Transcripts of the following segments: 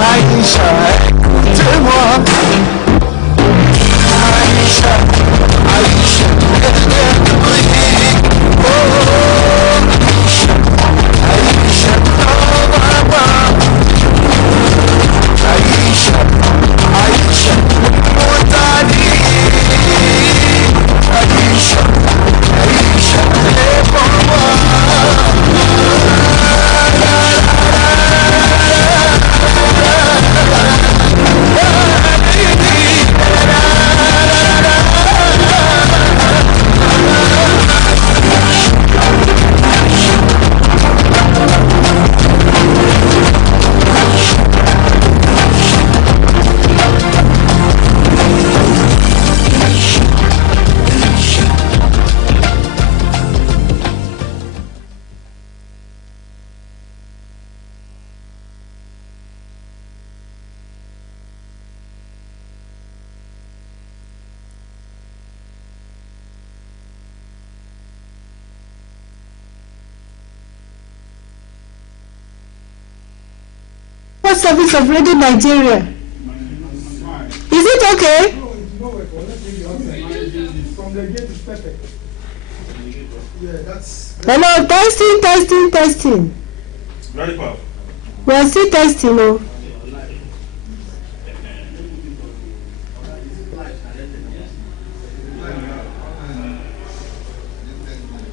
Aïcha, écoutez-moi. Aïcha, Aïcha, oh, Aïcha, Aïcha, Aïcha, Aïcha, Moutali, Aïcha, Aïcha, réponds-moi. Service of Radio Nigeria. Is it okay? Hello, testing. Very powerful. We are still testing, oh.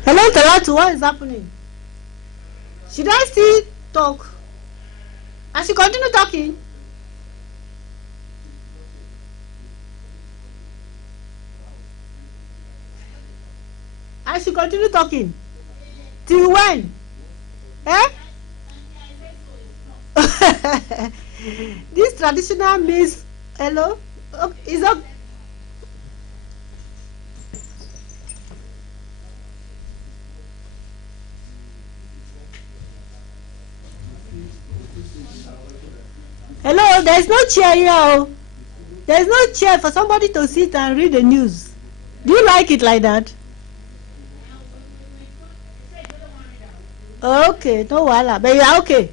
Hello, Talatu, what is happening? Should I still talk? I should continue talking. I should continue talking. Till when? Eh? This traditional means hello? Is up. Hello, there is no chair here. Oh. There is no chair for somebody to sit and read the news. Do you like it like that? Okay, no wala, but you are okay.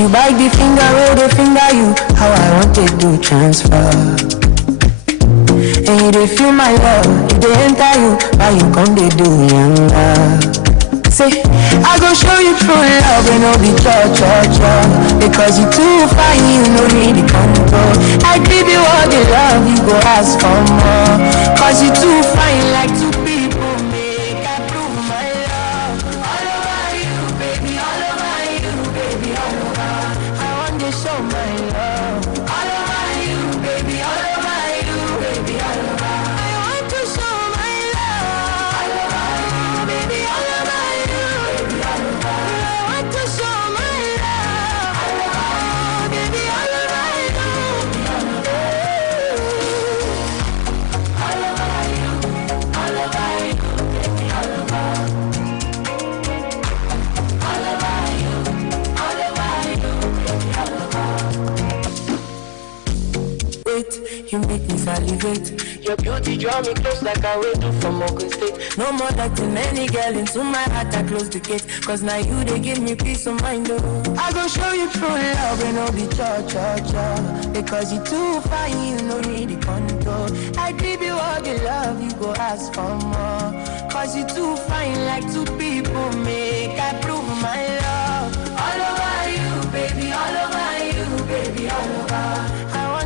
you bite the finger, where they finger you, how I want to do transfer. And you they feel my love, if they enter you, how you come they do younger. Say, I go show you true love and no be cha-cha-cha. Because you too fine, you no need the control. I give you all the love, you go ask for more. Cause you too fine like two people make. I prove my love. All over you, baby, all over you, baby, all over. I want to show my love. All over you, baby, all over you, baby, all over. I want to show my love. All over you, baby, all over. You make me salivate. Your beauty draw me close like I wait to from Ogun State. No more letting any girl into my heart, I close the gate. Cause now you, they give me peace of mind, oh. I go show you true love and no be cha-cha-cha. Because you too fine, you no need the control. I give you all the love, you go ask for more. Cause you too fine like two people make. I prove my love. All over you, baby, all over you, baby, all over.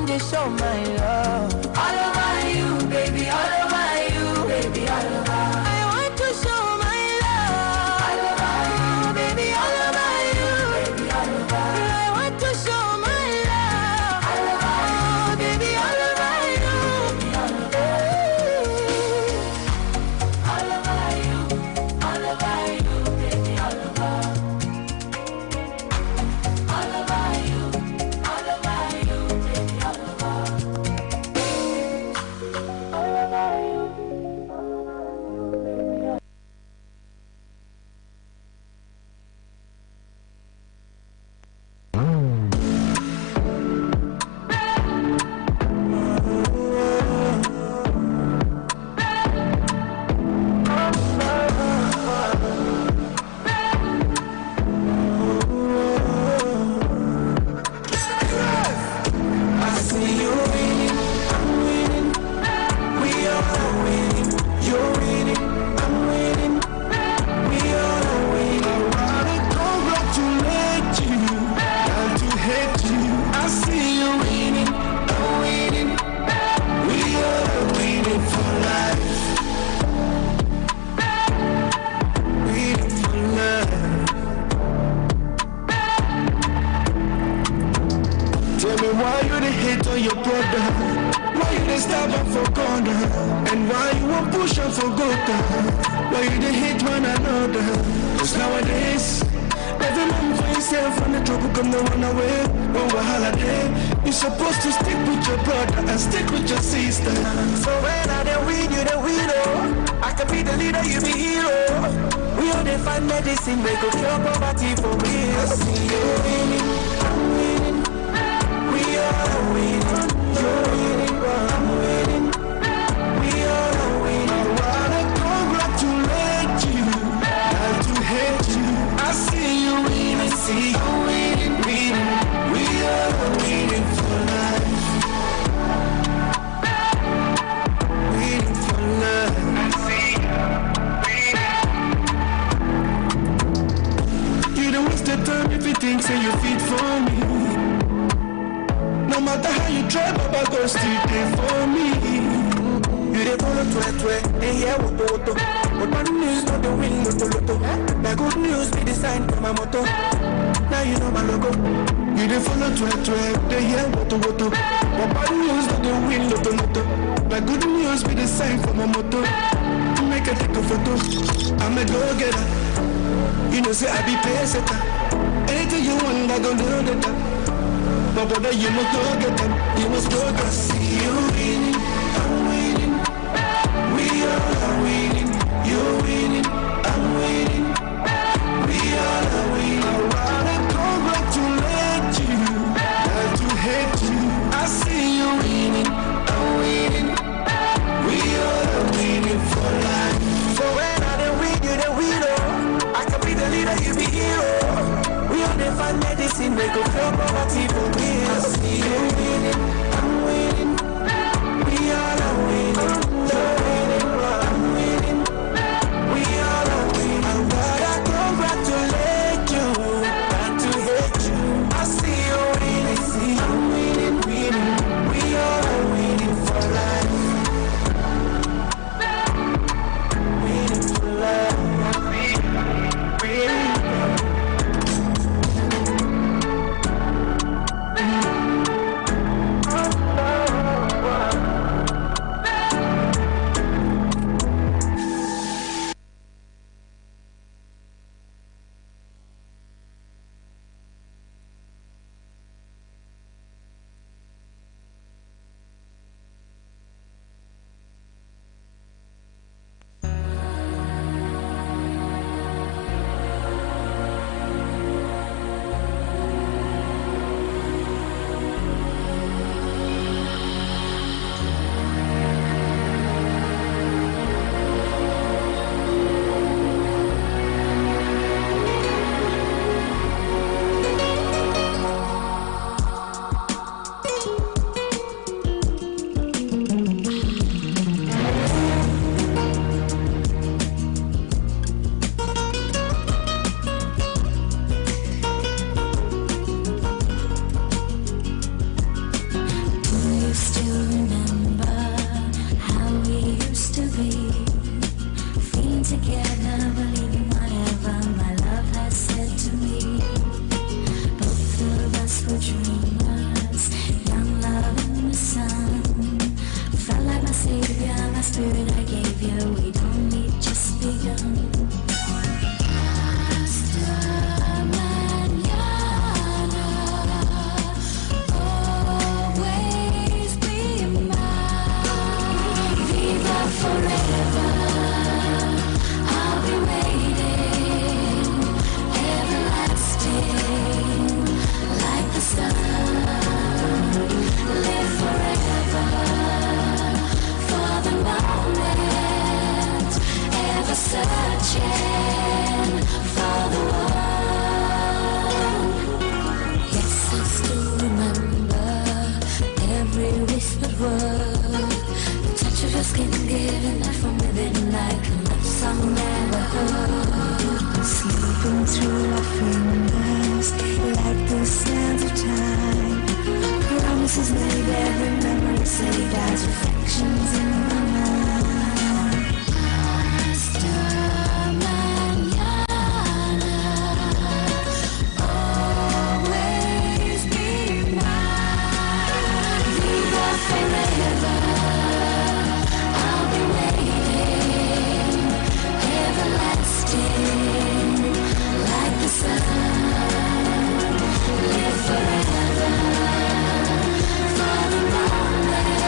To show my love. All over you, baby, all over you, baby, all over. I want to show my love. All over you, baby, all over you, baby, all over. I want to show my love. All over you, baby, all over you, baby, all over you, all over you, baby, all over. All over you, all over you, baby, all over. Why you the hate on your brother? Why you the stab up for corner? And why you won't push up for good? Why you the hate one another? Cause nowadays, every man for yourself when the trouble come to run away. When we're holiday, you're supposed to stick with your brother and stick with your sister. So when I don't win, you the winner. I can be the leader, you be hero. We all they find medicine, they go cure poverty for real. I see you winning, I'm winning. We are winning, you're winning, I'm winning. We are winning. I wanna congratulate you, not to hate you. I see you winning, I see you winning, winning. We are winning for life. Winning for life. I see you winning. You don't waste the time if you think say you fit for me. No matter how you try, Baba God still there for me. You dey follow twe, they hear woto. But bad news not the win loto. My good news be the sign for my motto. Now you know my logo. You dey follow twe, they hear woto. But bad news not the win loto. My good news be the sign for my motto. Make a take a photo, I'm a go-getter. You know say I be pace setter. Anything you want, I gon' do that. But brother, you must go get them. You must go get. See you winning, I'm winning. We are winning. You're winning, I'm winning. We are winning. I wanna congratulate you, not to hate you. I see you winning, I'm winning. We are winning for life. So when I don't win, you the winner. I can be the leader, you be hero. We are the find medicine, they go feel poverty for me. I see you winning, I'm winning. We all are winning. You're winning, I'm winning. We all are winning. And God, I congratulate you. Got to hate you. I see you winning, see I'm winning, winning. We all are winning for life. Winning for life. Winning. Forever, for the moment,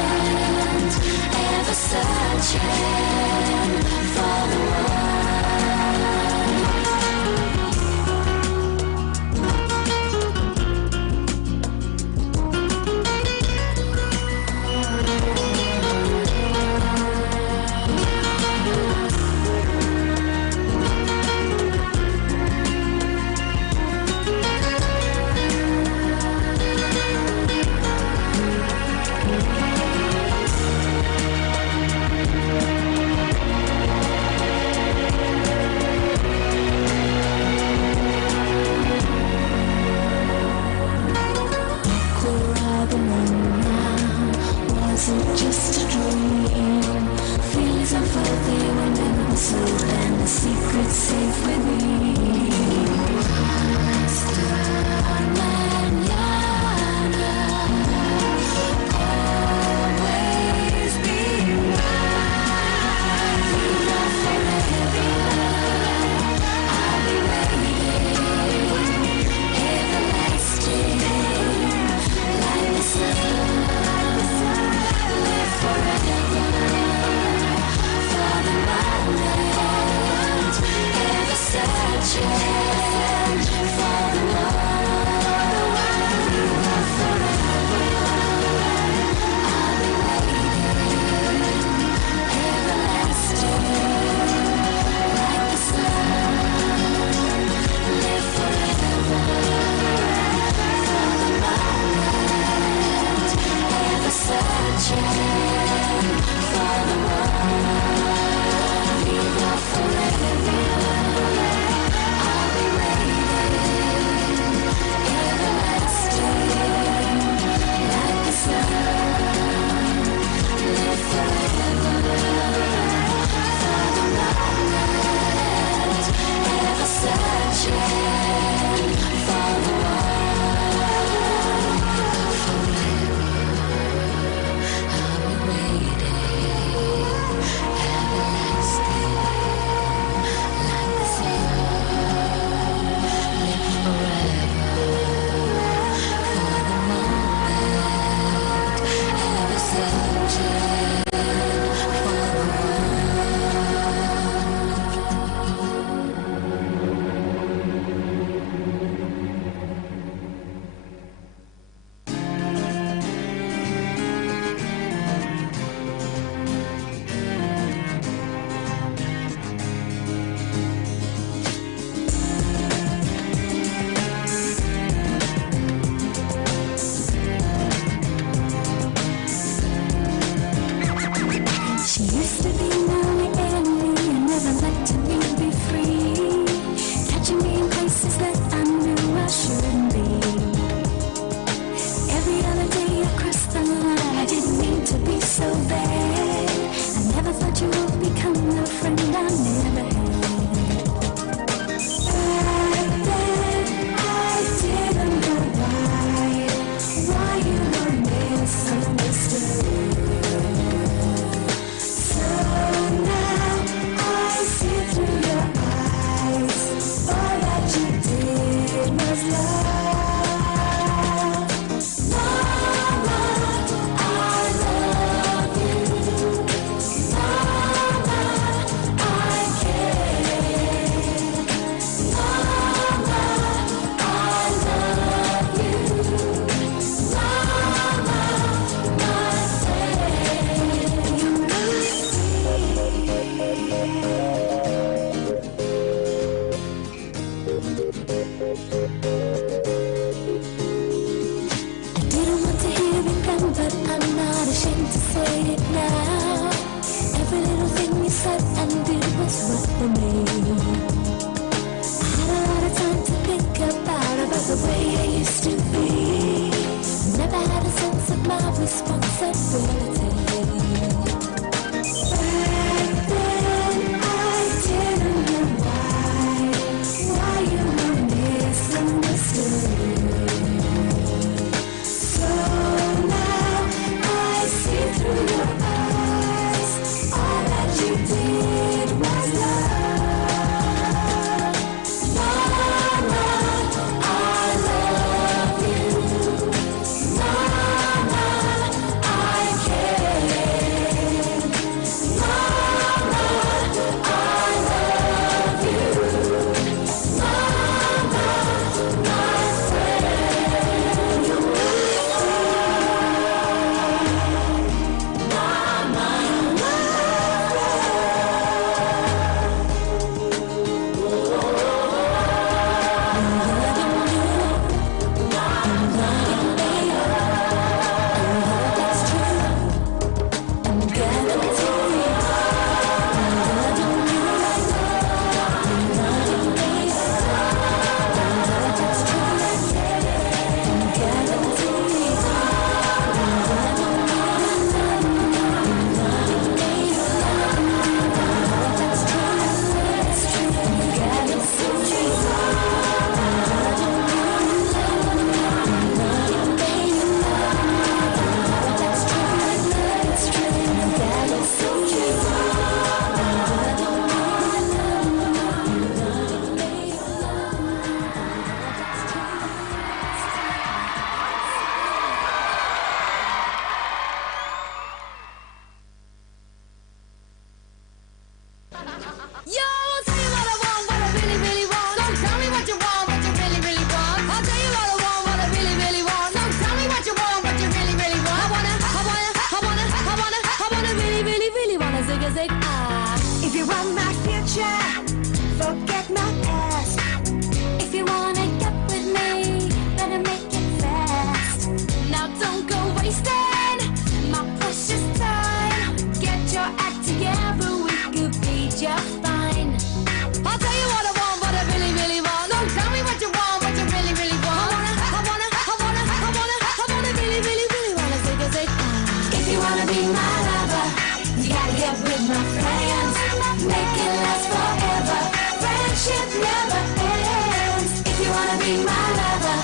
get with my friends, make it last forever. Friendship never ends. If you wanna be my lover,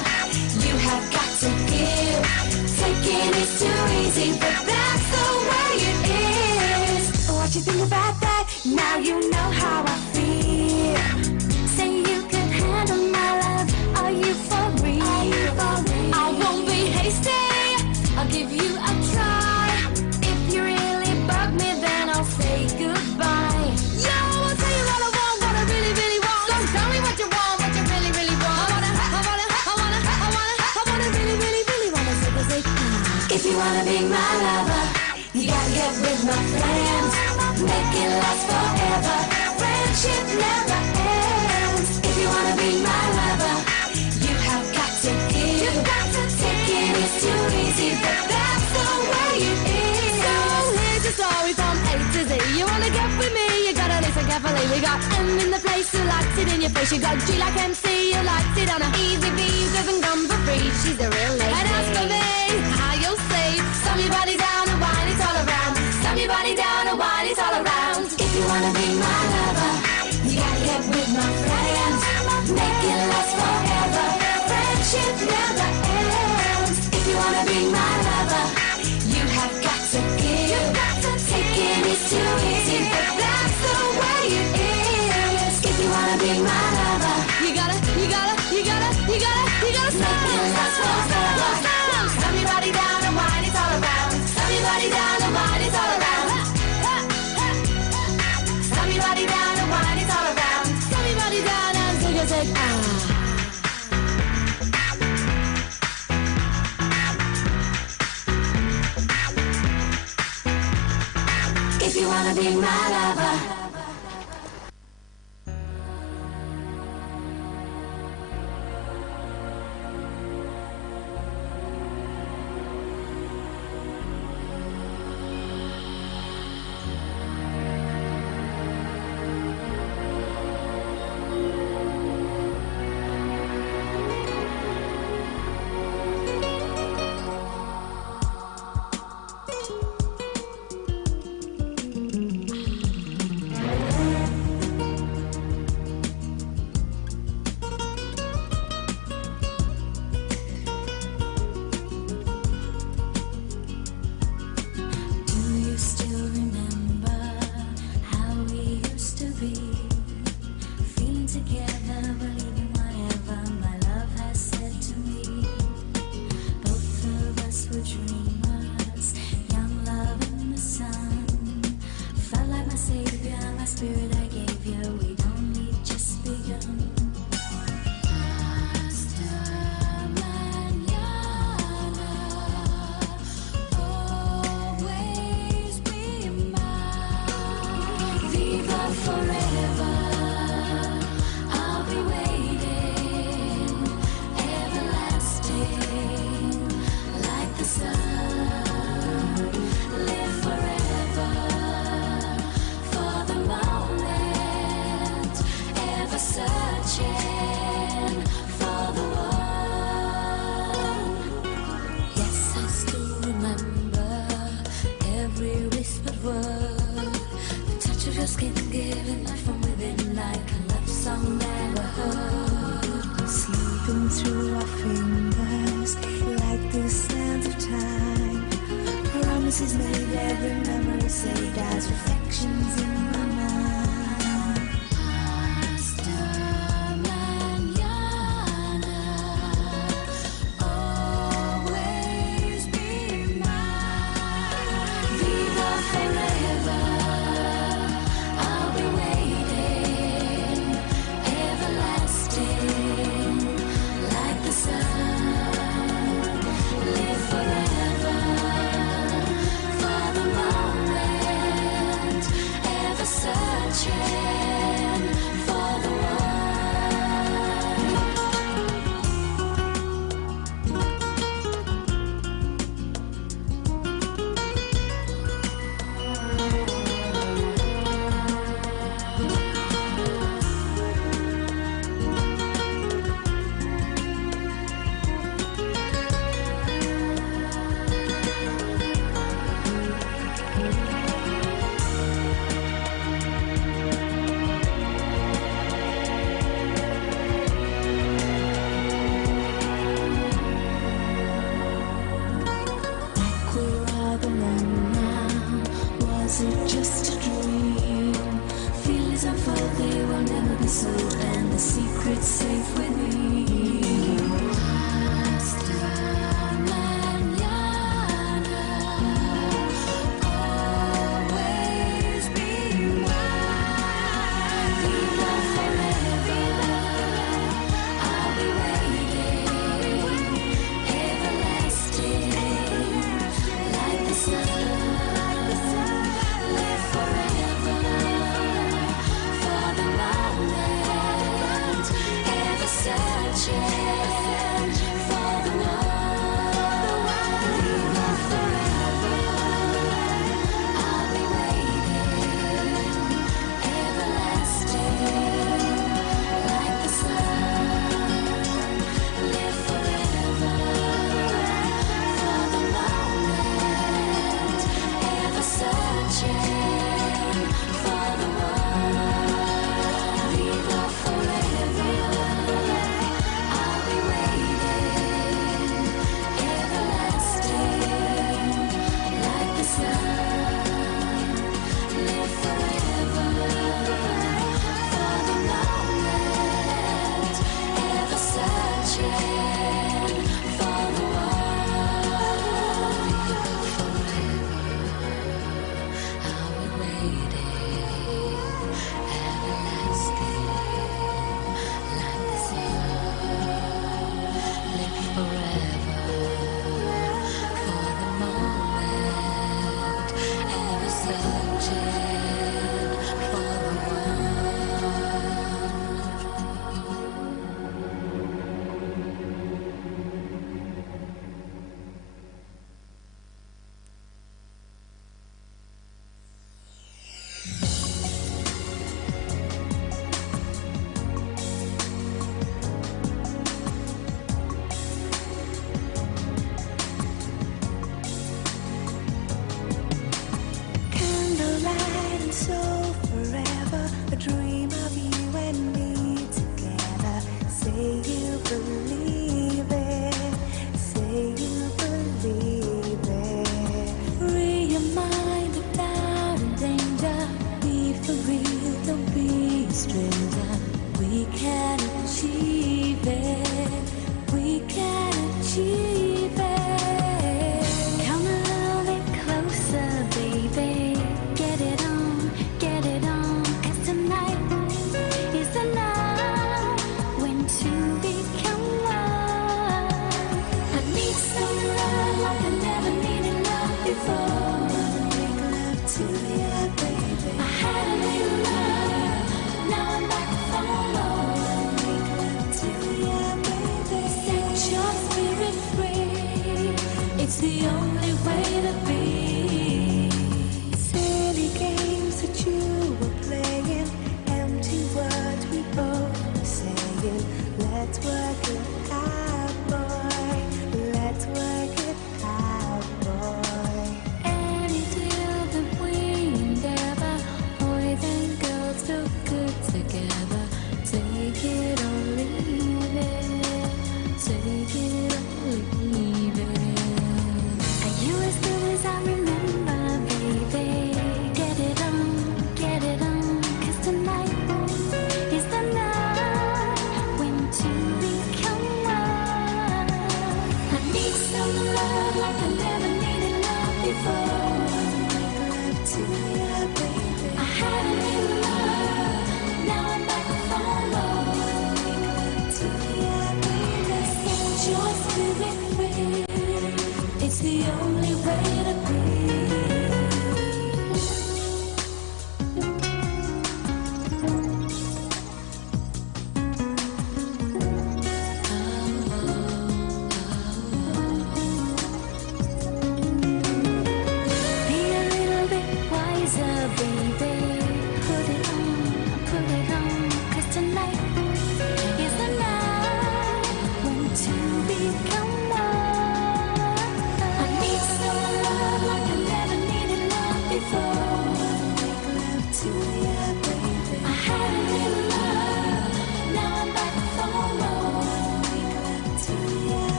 you have got to give. Taking is too easy, but that's the way it is. What you think about that? Now you know how I feel. Say you can handle my love. Are you for real? I won't be hasty. I'll give you a try. If you really bug me, then I'll say goodbye. Yo, I'll tell you what I want, what I really, really want. So tell me what you want, what you really, really want. I wanna really, really, really wanna say. If you wanna be my lover, you gotta get with my friends. Make it last forever. Friendship never ends. If you wanna be my lover, you have got to give. You've got to take it. It's too easy, but that's the way it is. So here's your story from A to Z. You wanna get with me, you gotta listen carefully. We got M in the place who likes it in your face. You got G like MC, you likes it on a easy V. Doesn't come for free, she's a real lady. And as for me, how you'll say, stomp your body down and wine it all around. Stomp your body down and wine it all around. If you wanna be my lover, you gotta get with my friends. Make it last forever. Friendship never ends. If you wanna be my lover, you have got to give. You've got to take it. It's too easy, but that's the way it is. If you wanna be my lover, you gotta make it last forever. Stomp your body down and wine it all around. Stomp your body down and wine it all around. Stomp your body down and wine it all around. Stomp your body down and take If you wanna be my lover. Searching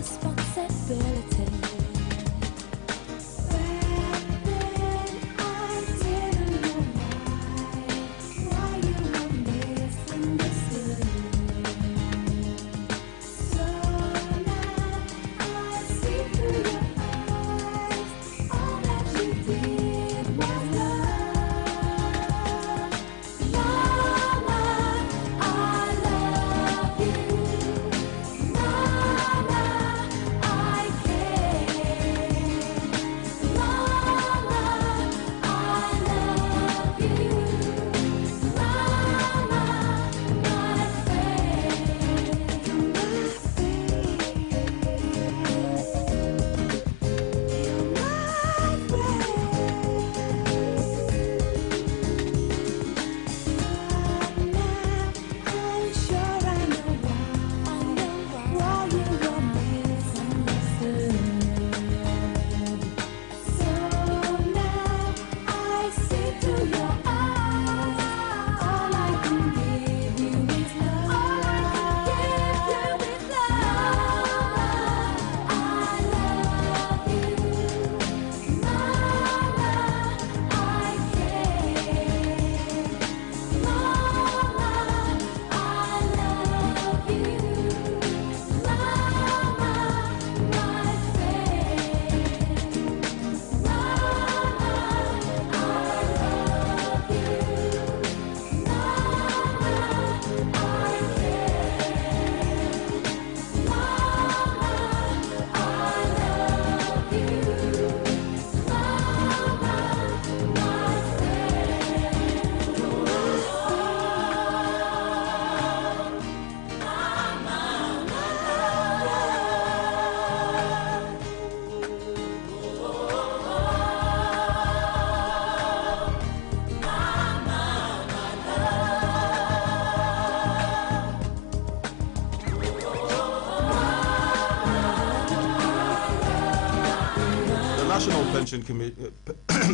responsibility.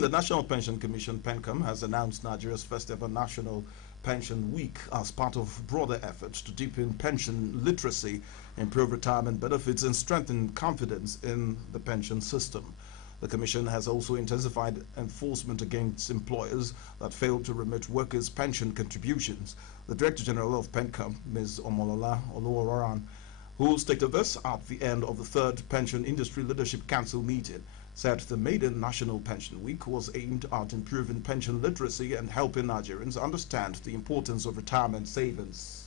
The National Pension Commission, PENCOM, has announced Nigeria's first ever National Pension Week as part of broader efforts to deepen pension literacy, improve retirement benefits, and strengthen confidence in the pension system. The Commission has also intensified enforcement against employers that fail to remit workers' pension contributions. The Director General of PENCOM, Ms. Omolola Oluwaran, who stated this at the end of the third Pension Industry Leadership Council meeting, said the maiden National Pension Week was aimed at improving pension literacy and helping Nigerians understand the importance of retirement savings.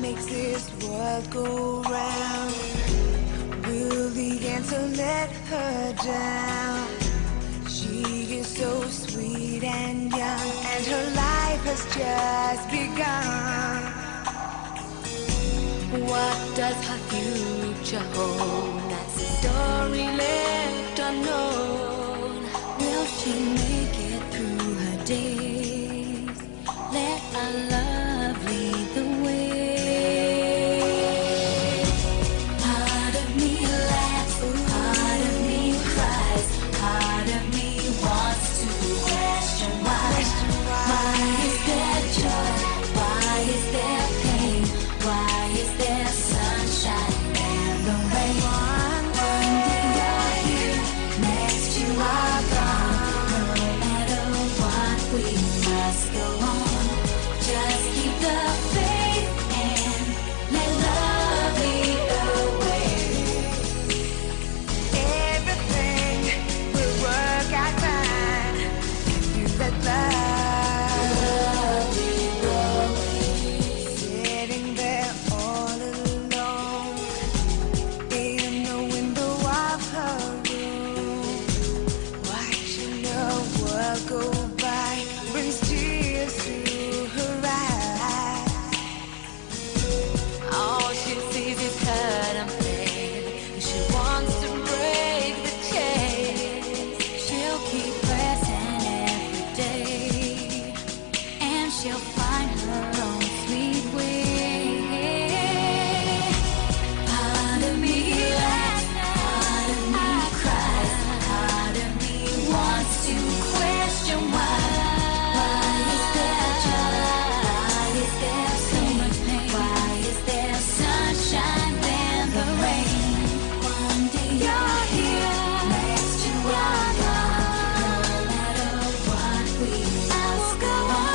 Makes this world go round. Will the answer let her down? She is so sweet and young, and her life has just begun. What does her future hold? That's a story left unknown. Will she make it through her days? Let our love lead the way. Next you are gone. she'll find her own sweet way. Part of me laughs, part of me cries, part of me wants to question why. Why is there joy? Why is there so much pain? Why is there sunshine then the rain? One day you're here, next you are gone. No matter what we ask, go on.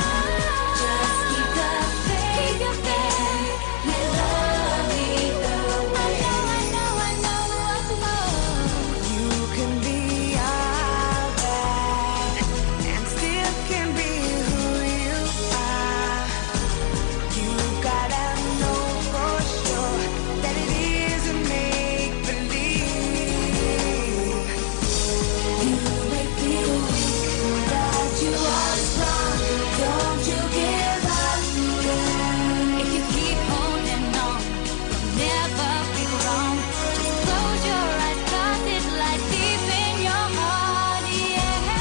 Just keep the faith, let love lead the way. I know. You can be all that and still can be who you are. You gotta know for sure that it isn't make-believe. You may feel weak, that you are strong. Don't you give up. If you keep holding on, you'll never be wrong. Just close your eyes, 'cause it lies deep in your heart, yeah.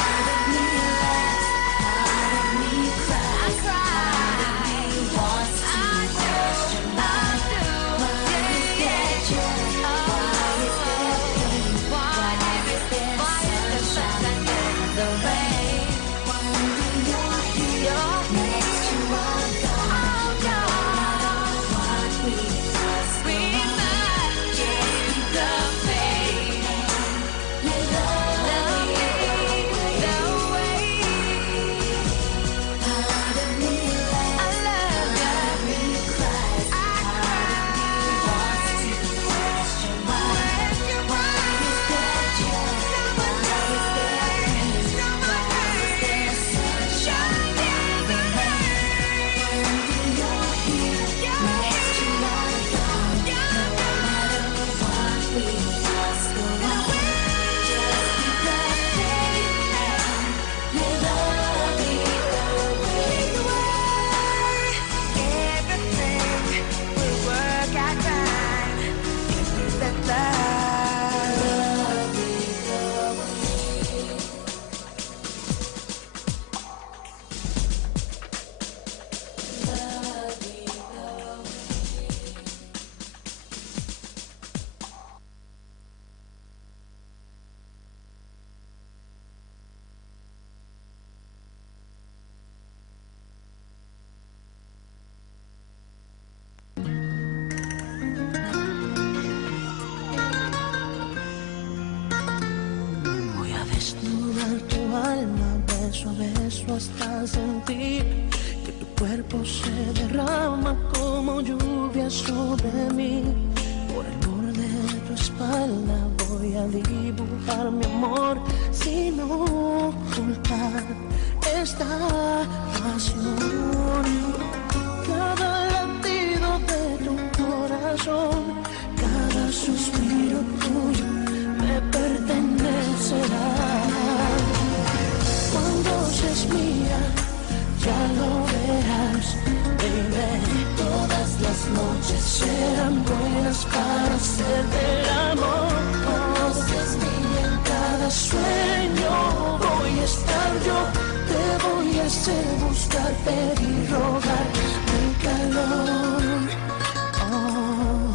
Part of me laughs, part of me cries, part of me wants to question why. Why is there joy? Why is there pain? Why is there sunshine and the rain? One day you're here, next you are gone. No matter what we must just keep the faith. Let love lead the way. Part of me laughs, part of me cries, part of me wants to question why. Why is there joy? Why is there pain? Why is there sunshine in the rain? One day you're here, next you are gone. No matter what we must go on. Just keep the faith and let love lead the way. Everything will work out fine if we let love lead the way. Love lead the way. Voy a desnudar tu alma beso a beso hasta sentir que tu cuerpo se derrama como lluvia sobre mí. Por el borde de tu espalda voy a dibujar mi amor sin ocultar esta pasión. Cada latido de tu corazón, cada suspiro tuyo me pertenecerá. Cuando seas mía, ya lo verás, baby. Todas las noches serán buenas para hacer del amor. Cuando seas mía, en cada sueño voy a estar yo. Te voy a hacer buscar, pedir, rogar mi calor. Oh.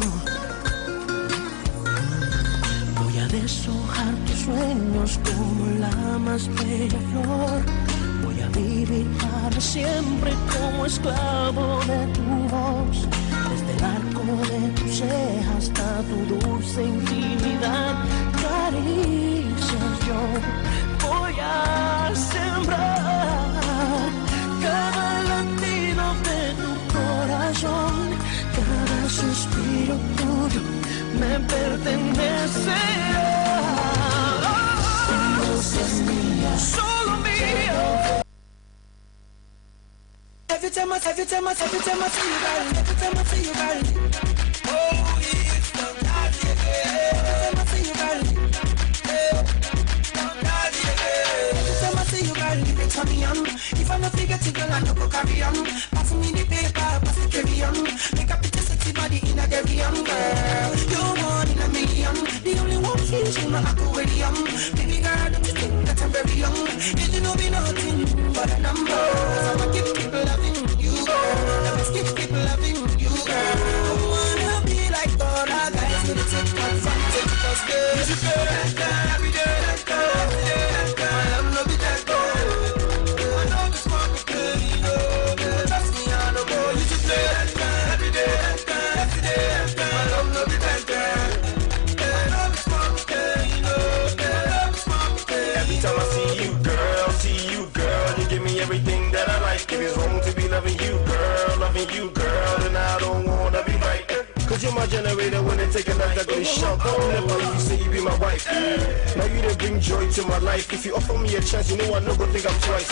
Voy a deshojar tus sueños como la más bella flor. Voy a vivir para siempre como esclavo de tu voz. Desde el arco de tu ceja hasta tu dulce intimidad, caricias yo voy a sembrar. Cada latido de tu corazón, cada suspiro tuyo me pertenecerá. Cuando seas mía, solo mía. Every time I see you, girl, every time I see you, girl. Oh, it's not that every time I see you, girl. Every time I see you, girl, you can turn me on. If I not forget you, girl, I no go carry on. Pass me the paper, pass it carry on. Make a picture sexy body in a Darian, girl. You're one in a million. The only one feels you, my aquarium. Baby girl, don't you think that I'm I'm very young. Did you know me nothing but a number? So I keep loving you, girl. I must keep loving you, girl. Don't wanna be like other guys with a take advantage, cause girl, you should feel that girl every day, that girl every day, that girl. My love no be that girl. I know this one be good, you know. Trust me, I know, boy. You should feel that girl every day, that girl every day, that girl. My love no be that girl. I know this one be good, you know. Every time I see you, girl, you give me everything that I like. If it's wrong to be loving you, girl, then I don't wanna be right. Cause you're my generator, when they take a life, I go shout. Don't never if you say you be my wife. Now you done bring joy to my life. If you offer me a chance, you know I never think I'm twice.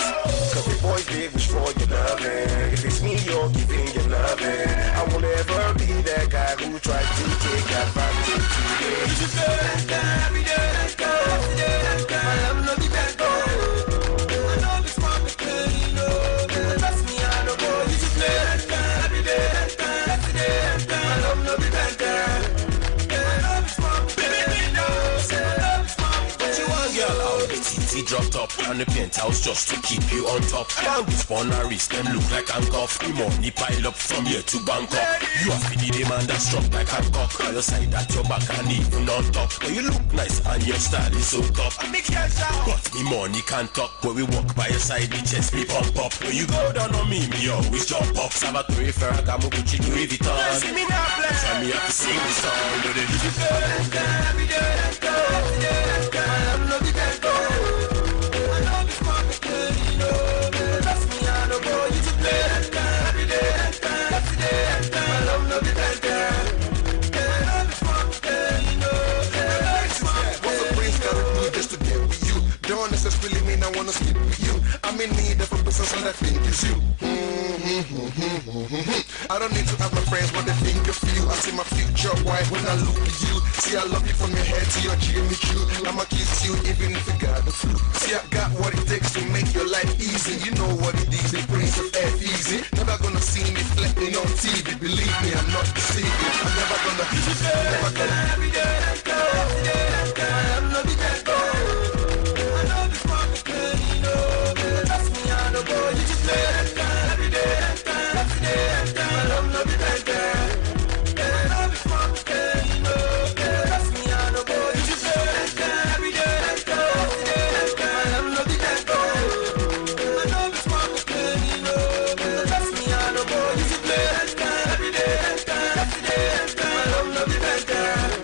Cause the boys, they wish for your loving. If it's me, you're giving your loving. I won't ever be that guy who tries to take advantage of you. You should feel that girl every day, that girl every day, that girl. My love no be that girl. I know this one be good, you know. Trust me, I know, boy. You should feel that girl every day, that girl every day, that girl. My love no be that girl. I know this one be good, you know. My love is one be good. What you want, girl? I'll be TT dropped up on the penthouse just to keep you on top. Can't be spawn and wrist, them look like handcuff. The money pile up from here to Bangkok. You have to be the man that's struck like Hancock. On your side at your back and even on top. But you look nice and your style is so top. But me money can't talk. When we walk by your side, me chest me pump up. When you go down on me always jump up. Salvatore Ferragamo, Gucci, Louis Vuitton. See me now, bless. So me have to sing this song. You should feel that girl every day, that girl every day, that girl. My love no be that girl. I know this one be good, you know. Trust me, I know, boy. You should feel that girl every day, that girl every day, that girl. My love no be that girl. I know this one be good, you know. What's a prince gotta do just to get with you? Don't necessarily mean I wanna sleep with you. I'm in need of a person so that think is you. I don't need to have my friends what they think of you. I see my future wife when I look at you. See I love you from your head to your Jimmy Q. I'ma kiss you even if you got the flu. See I got what it takes to make your life easy. You know what it is, the prince of F easy. Never gonna see me flipping on TV. Believe me, I'm not deceiving. I'm never gonna never gonna Every day, that girl, every day, that girl. I'm not be that girl. I know this one be good, you know. Trust me, I know, boy. You should play that girl every day, that girl, every day, that girl. My love no be that girl. I know this one be good, you know. Trust me, I know, boy. You should play that girl every day, that girl, every day, that girl. My love no be that girl. I know this one be good, you know. Trust me, I know, boy. You should play that girl every day, that girl, every day, that girl. My love no be that girl.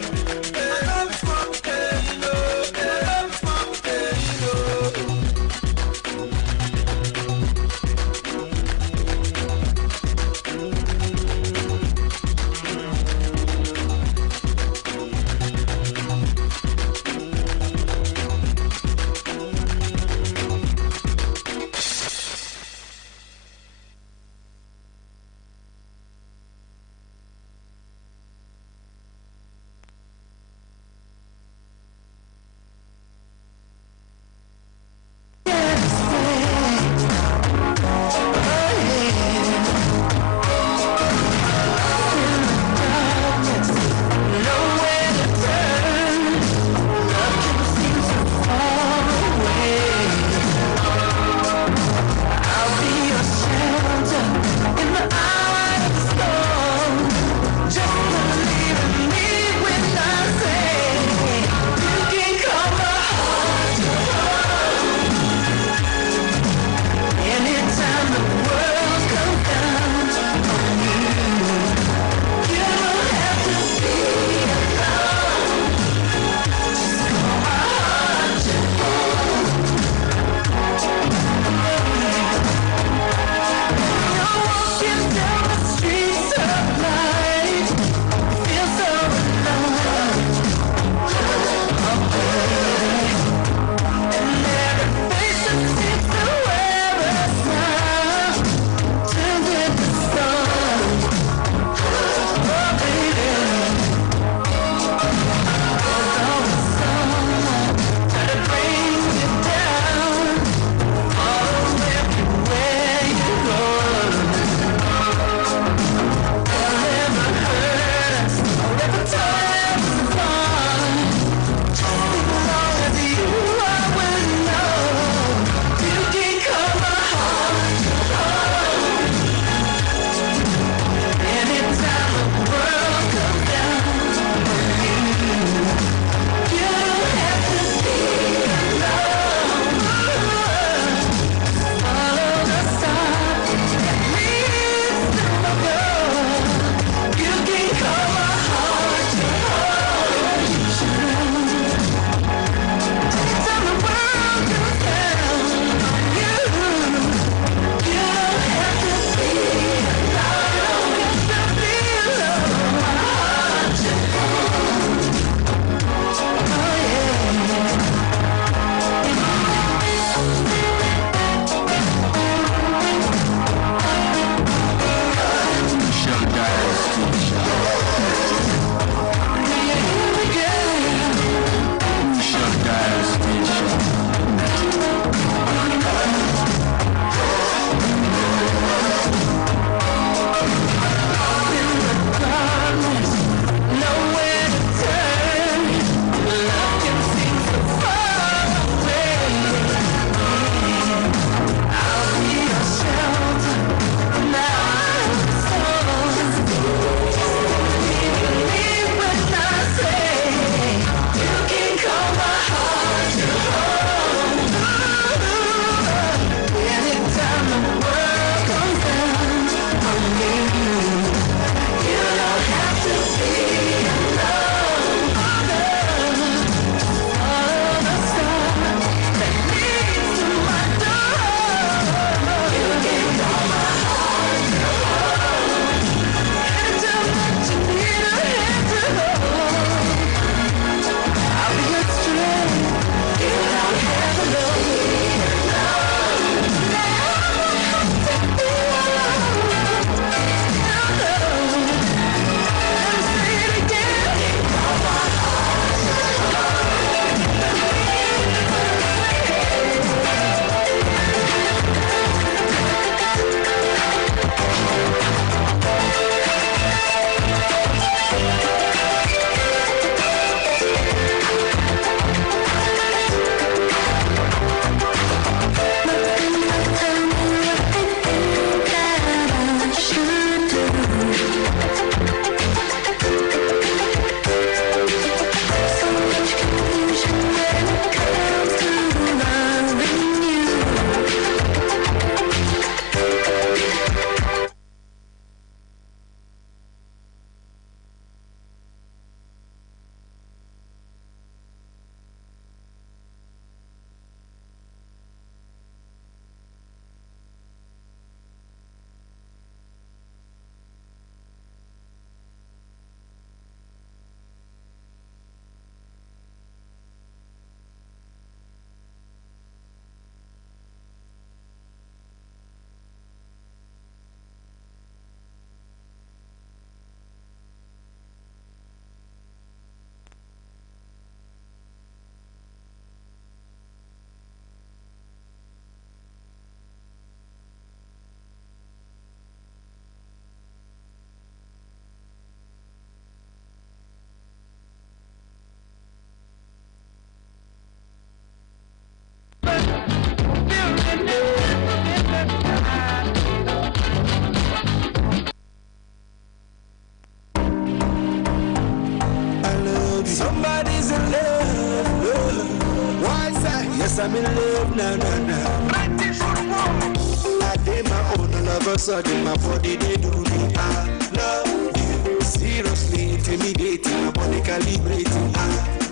I'm in love, na na na. I did my own, all of a sudden my body they do me. I love you, seriously intimidating, my body calibrating. I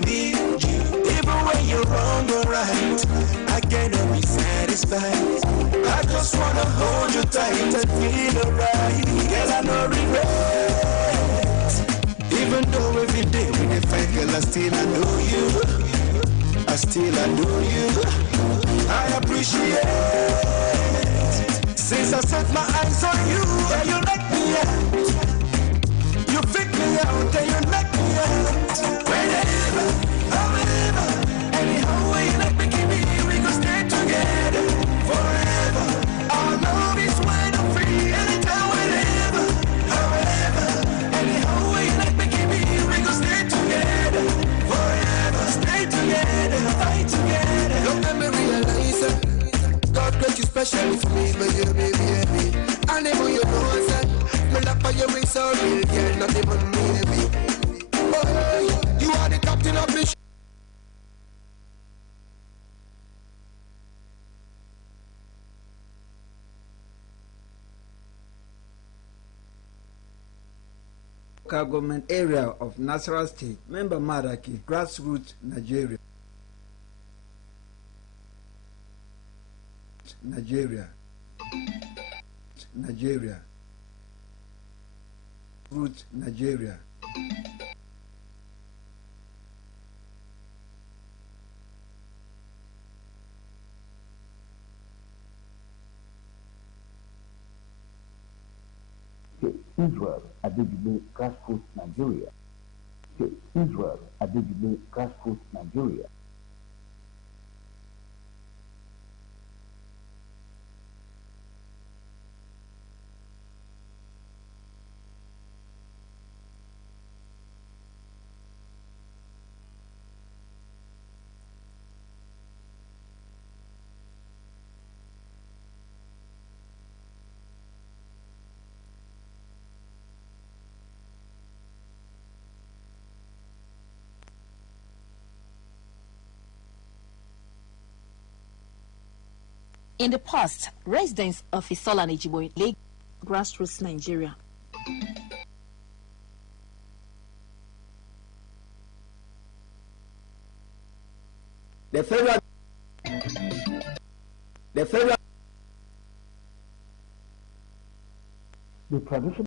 need you, even when you're wrong or right, I cannot be satisfied. I just wanna hold you tight and feel alright. Girl, I no regret. Even though every day we dey fight, girl, I still adore you. I still adore you. I appreciate. Since I set my eyes on you, and you let me out. You pick me out, and you let me out. Whenever, however, anyhow way you let me keep me, we gon' stay together forever. Our love is when I'm free, anytime, whenever, however, anyhow way you let me keep me, we gon' stay together forever. Stay together, fight together. Don't let me realize that God bless you specially for me, but you baby. I never you know that me love for you is so real, girl, not even maybe. Oh hey, you are the captain of the ship. Local government area of Nasarawa State, member Maraki, grassroots Nigeria. Root Nigeria. Israel Adejibe Grassroots Nigeria. Israel Adejibe Grassroots Nigeria. In the past, residents of Isola and Ejigbo in Lagos, grassroots Nigeria. The federal The tradition.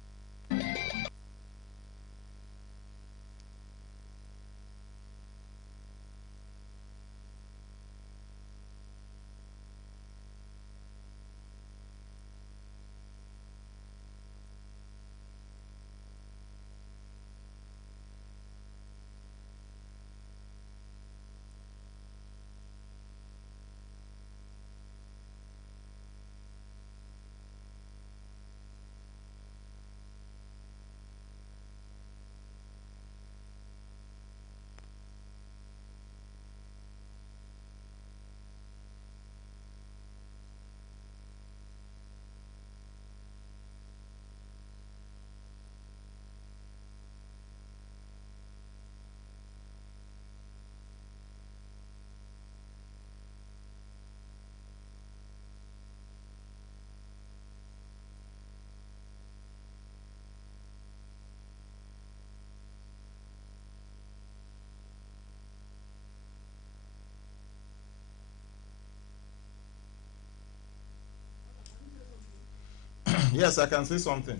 Yes, I can say something.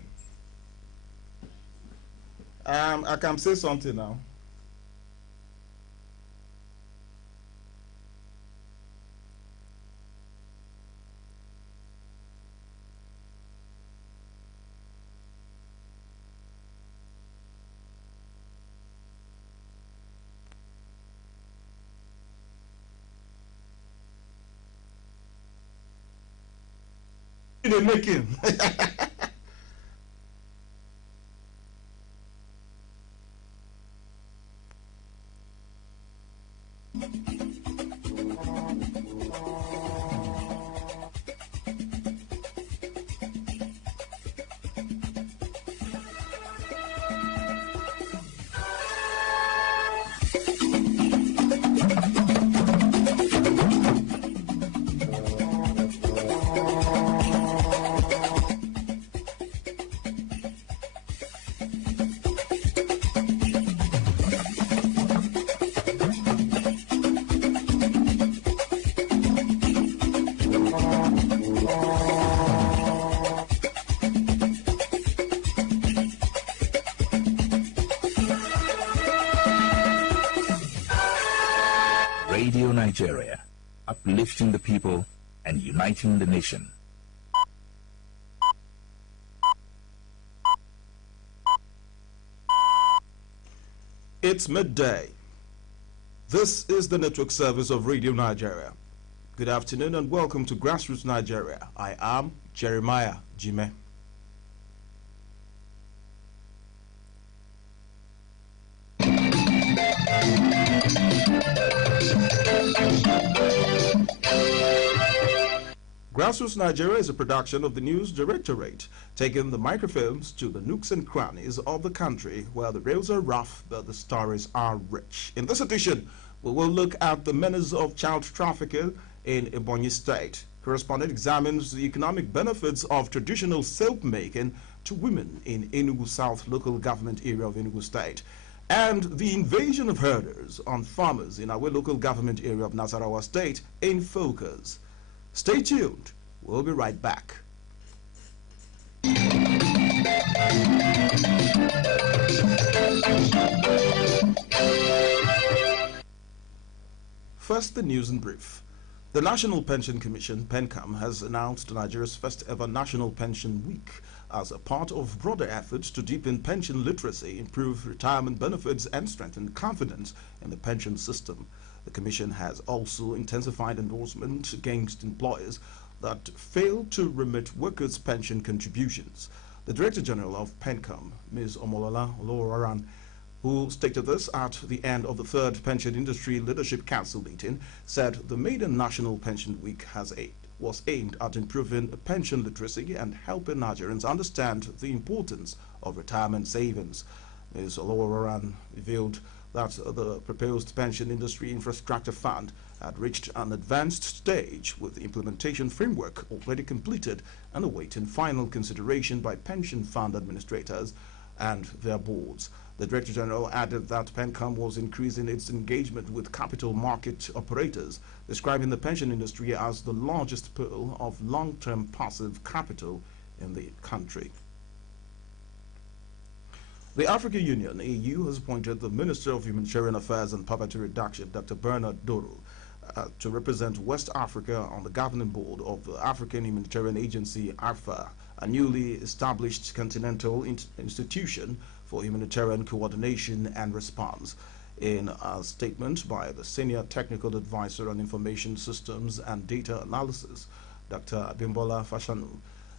I can say something now. They're making. Radio Nigeria, uplifting the people and uniting the nation. It's midday. This is the network service of Radio Nigeria. Good afternoon and welcome to Grassroots Nigeria. I am Jeremiah Jime. Grassroots Nigeria is a production of the News Directorate, taking the microphones to the nooks and crannies of the country where the rails are rough but the stories are rich. In this edition, we will look at the menace of child trafficking in Ebonyi State. Correspondent examines the economic benefits of traditional soap-making to women in Enugu South local government area of Enugu State, and the invasion of herders on farmers in our local government area of Nasarawa State in focus. Stay tuned. We'll be right back. First, the news in brief. The National Pension Commission, PENCOM, has announced Nigeria's first ever National Pension Week as a part of broader efforts to deepen pension literacy, improve retirement benefits, and strengthen confidence in the pension system. The Commission has also intensified enforcement against employers that fail to remit workers' pension contributions. The Director General of PENCOM, Ms. Omolola Oloraran, who stated this at the end of the third Pension Industry Leadership Council meeting, said the maiden National Pension Week was aimed at improving pension literacy and helping Nigerians understand the importance of retirement savings. Ms. Oloraran revealed that the proposed Pension Industry Infrastructure Fund had reached an advanced stage with the implementation framework already completed and awaiting final consideration by pension fund administrators and their boards. The Director General added that PENCOM was increasing its engagement with capital market operators, describing the pension industry as the largest pool of long-term passive capital in the country. The African Union, AU, has appointed the Minister of Humanitarian Affairs and Poverty Reduction, Dr. Bernard Doro, to represent West Africa on the governing board of the African Humanitarian Agency, AFA, a newly established continental institution for humanitarian coordination and response. In a statement by the Senior Technical Advisor on Information Systems and Data Analysis, Dr. Abimbola Fashanu,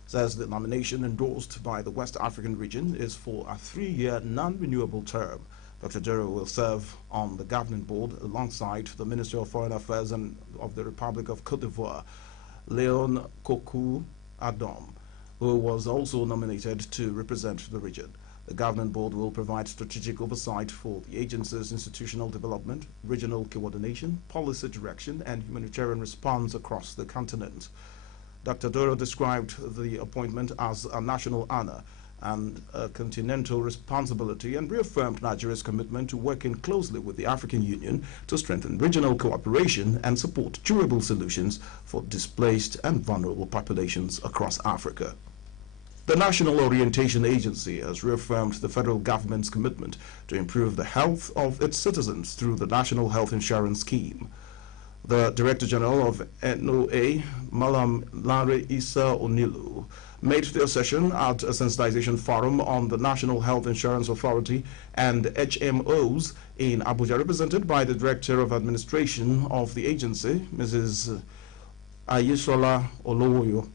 says the nomination endorsed by the West African region is for a 3-year non-renewable term. Dr. Dero will serve on the governing board alongside the Minister of Foreign Affairs of the Republic of Cote d'Ivoire, Leon Koku Adom, who was also nominated to represent the region. The governing board will provide strategic oversight for the agency's institutional development, regional coordination, policy direction, and humanitarian response across the continent. Dr. Doro described the appointment as a national honor and a continental responsibility and reaffirmed Nigeria's commitment to working closely with the African Union to strengthen regional cooperation and support durable solutions for displaced and vulnerable populations across Africa. The National Orientation Agency has reaffirmed the federal government's commitment to improve the health of its citizens through the National Health Insurance Scheme. The Director General of NOA, Malam Lare Isa Onilu, made the assertion at a sensitization forum on the National Health Insurance Authority and HMOs in Abuja, represented by the Director of Administration of the agency, Mrs. Ayisola Olowoyo.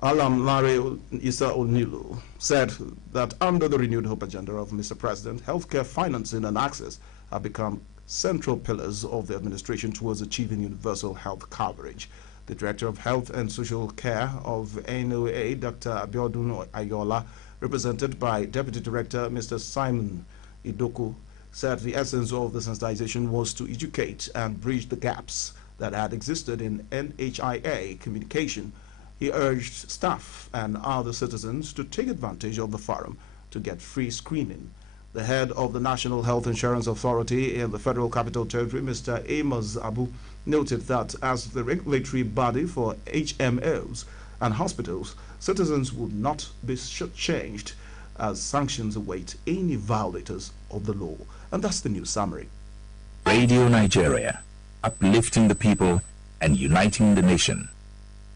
Alam Lare Isa Onilu said that under the renewed hope agenda of Mr. President, healthcare financing and access have become central pillars of the administration towards achieving universal health coverage. The Director of Health and Social Care of NOA, Dr. Abiodun Ayola, represented by Deputy Director Mr. Simon Idoku, said the essence of the sensitization was to educate and bridge the gaps that had existed in NHIA communication. He urged staff and other citizens to take advantage of the forum to get free screening. The head of the National Health Insurance Authority in the Federal Capital Territory, Mr. Amos Abu, noted that as the regulatory body for HMOs and hospitals, citizens would not be shortchanged as sanctions await any violators of the law. And that's the news summary. Radio Nigeria, uplifting the people, and uniting the nation.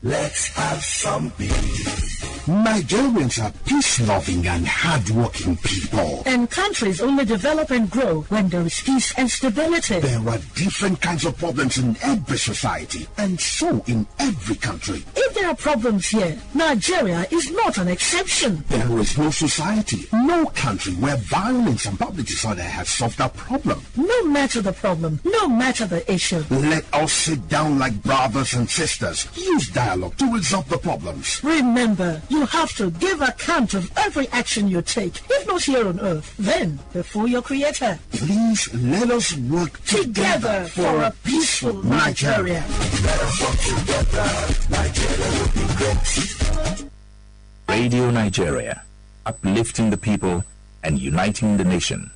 Let's have some peace. Nigerians are peace-loving and hard-working people. And countries only develop and grow when there is peace and stability. There are different kinds of problems in every society, and so in every country. If there are problems here, Nigeria is not an exception. There is no society, no country where violence and public disorder has solved a problem. No matter the problem, no matter the issue. Let us sit down like brothers and sisters. Use dialogue to resolve the problems. Remember, you have to give account of every action you take, if not here on earth, then before your creator. Please let us work together for a peaceful Nigeria. Let us work together. Nigeria will be great. Radio Nigeria, uplifting the people and uniting the nation.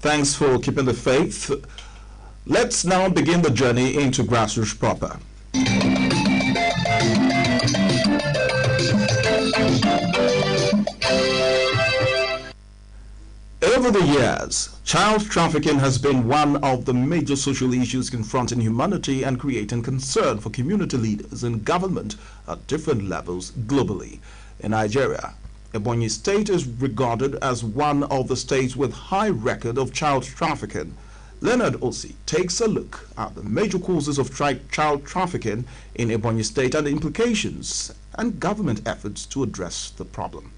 Thanks for keeping the faith. Let's now begin the journey into grassroots proper. Over the years, child trafficking has been one of the major social issues confronting humanity and creating concern for community leaders and government at different levels globally. In Nigeria, Ebonyi State is regarded as one of the states with high record of child trafficking. Leonard Osi takes a look at the major causes of child trafficking in Ebonyi State and the implications and government efforts to address the problem.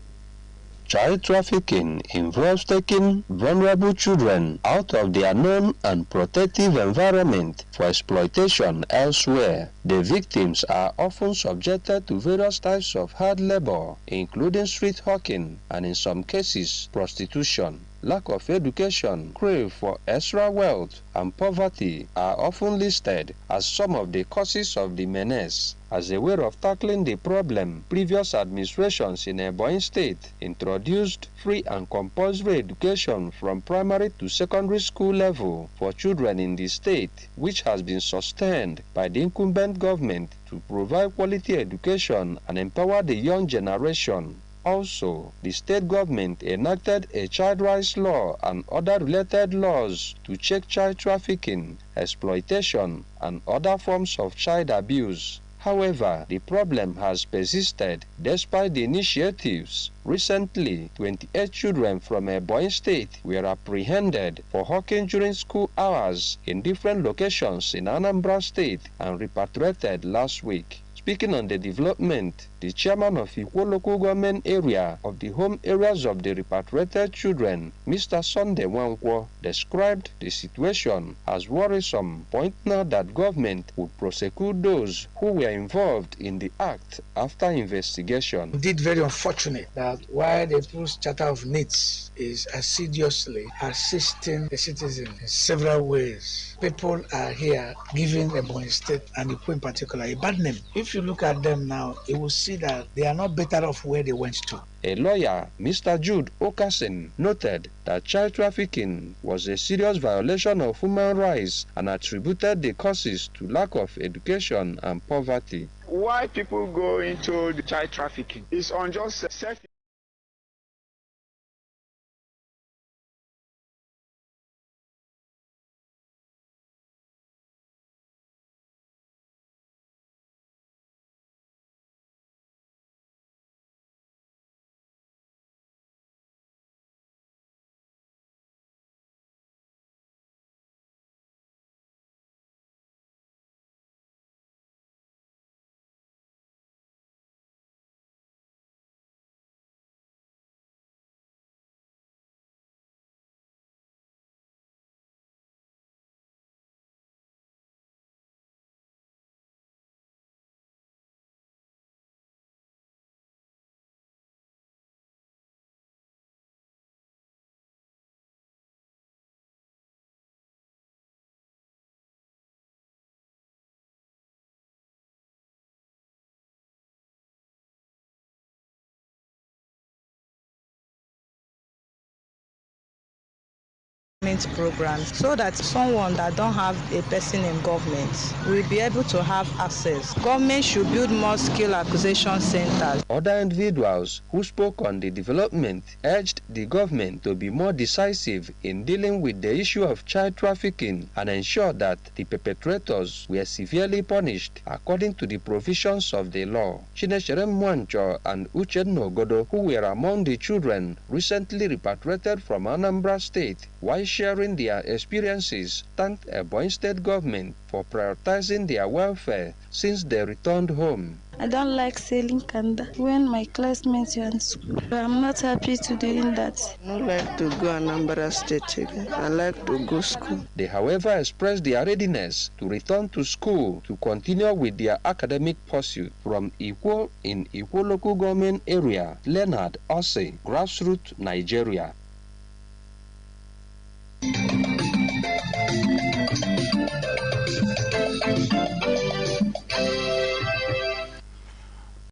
Child trafficking involves taking vulnerable children out of their known and protective environment for exploitation elsewhere. The victims are often subjected to various types of hard labor, including street hawking and in some cases prostitution. Lack of education, crave for extra wealth, and poverty are often listed as some of the causes of the menace. As a way of tackling the problem, previous administrations in Ebonyi State introduced free and compulsory education from primary to secondary school level for children in the state, which has been sustained by the incumbent government to provide quality education and empower the young generation. Also, the state government enacted a child rights law and other related laws to check child trafficking, exploitation, and other forms of child abuse. However, the problem has persisted despite the initiatives. Recently, 28 children from Ebonyi State were apprehended for hawking during school hours in different locations in Anambra State and repatriated last week. Speaking on the development, the chairman of Ikwo local government area of the home areas of the repatriated children, Mr. Sunday Wankwo, described the situation as worrisome, pointing out that government would prosecute those who were involved in the act after investigation. Indeed, very unfortunate that while the People's Charter of Needs is assiduously assisting the citizens in several ways, people are here giving Ebonyi State and Ikwo in particular a bad name. If you look at them now, you will see that they are not better off where they went to. A lawyer, Mr. Jude Okasin, noted that child trafficking was a serious violation of human rights and attributed the causes to lack of education and poverty. Why people go into the child trafficking is on just self programs so that someone that don't have a person in government will be able to have access. Government should build more skill acquisition centers. Other individuals who spoke on the development urged the government to be more decisive in dealing with the issue of child trafficking and ensure that the perpetrators were severely punished according to the provisions of the law. Chineshere Mwancho and Uchenno Ogodo, who were among the children recently repatriated from Anambra State, while sharing their experiences, thanked Ebonyi State government for prioritizing their welfare since they returned home. I don't like selling kanda when my classmates are in school. I'm not happy to doing that. I don't like to go Anambra State again. I like to go school. They, however, expressed their readiness to return to school to continue with their academic pursuit. From Ikwo in Ikwo local government area, Leonard Ose, Grassroots, Nigeria.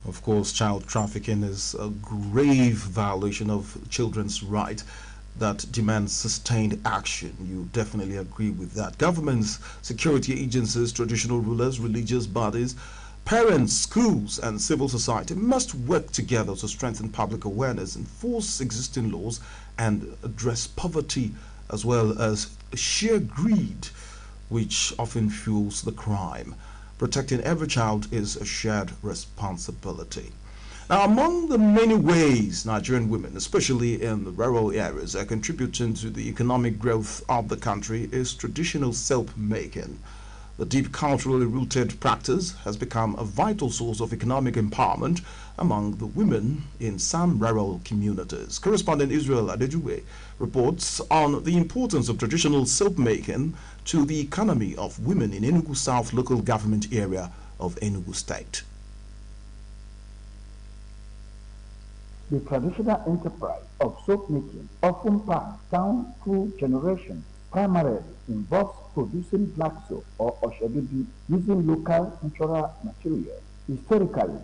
Of course, child trafficking is a grave violation of children's rights that demands sustained action. You definitely agree with that. Governments, security agencies, traditional rulers, religious bodies, parents, schools, and civil society must work together to strengthen public awareness, enforce existing laws, and address poverty as well as sheer greed, which often fuels the crime. Protecting every child is a shared responsibility. Now, among the many ways Nigerian women, especially in the rural areas, are contributing to the economic growth of the country is traditional soap-making. The deep culturally rooted practice has become a vital source of economic empowerment among the women in some rural communities. Correspondent Israel Adejuwe reports on the importance of traditional soap-making to the economy of women in Enugu South local government area of Enugu State. The traditional enterprise of soap making, often passed down through generations, primarily involves producing black soap or oshebibi using local natural material. Historically,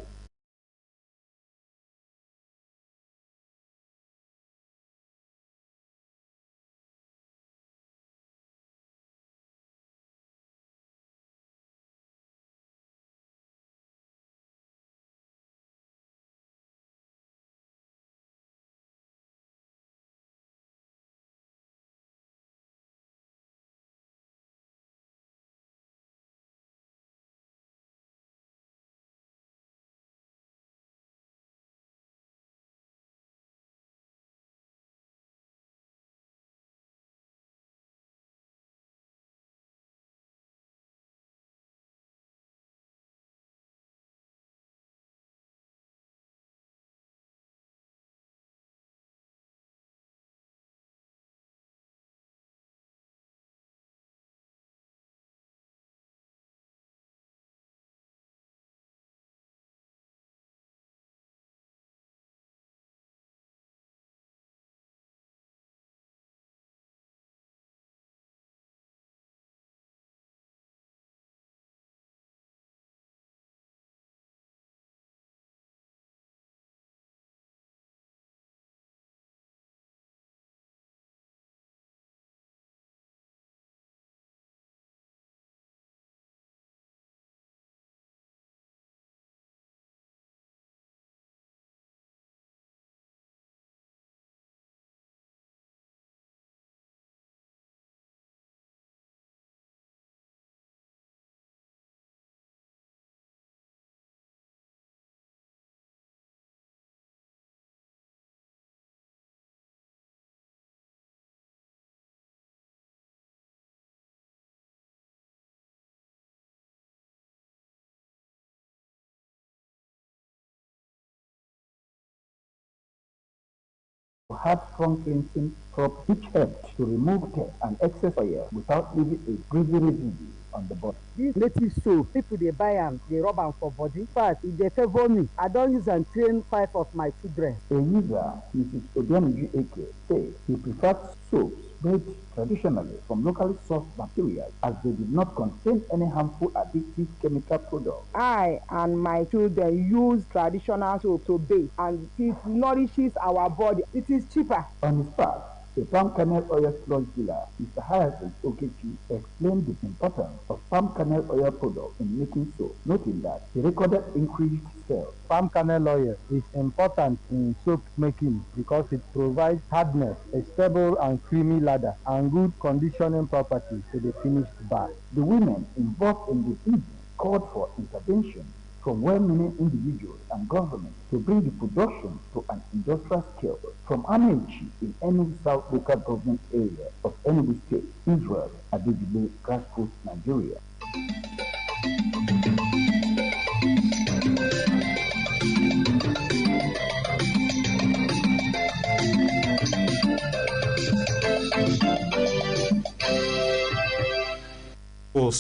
had strong cleansing scrub which helped to remove dirt and excess oil without leaving a greasy residue on the body. This native soap, people they buy am, they rub am for body. But if they favor me, I don't use and train 5 of my children. A user, Mrs. Obianuju Eke, says he prefers soaps made traditionally from locally sourced materials as they did not contain any harmful addictive chemical products. I and my children use traditional soap to bathe and it nourishes our body. It is cheaper. On his part, The palm kernel oil sludge dealer, Mr. Hyacinth Okechi, explained the importance of palm kernel oil products in making soap, noting that he recorded increased sales. Palm kernel oil is important in soap making because it provides hardness, a stable and creamy lather, and good conditioning properties to the finished bar. The women involved in the business called for intervention from well-meaning individuals and government to bring the production to an industrial scale. From Amechi in Enugu South local government area of Enugu State, Israel Adejile, Grassroots, Nigeria.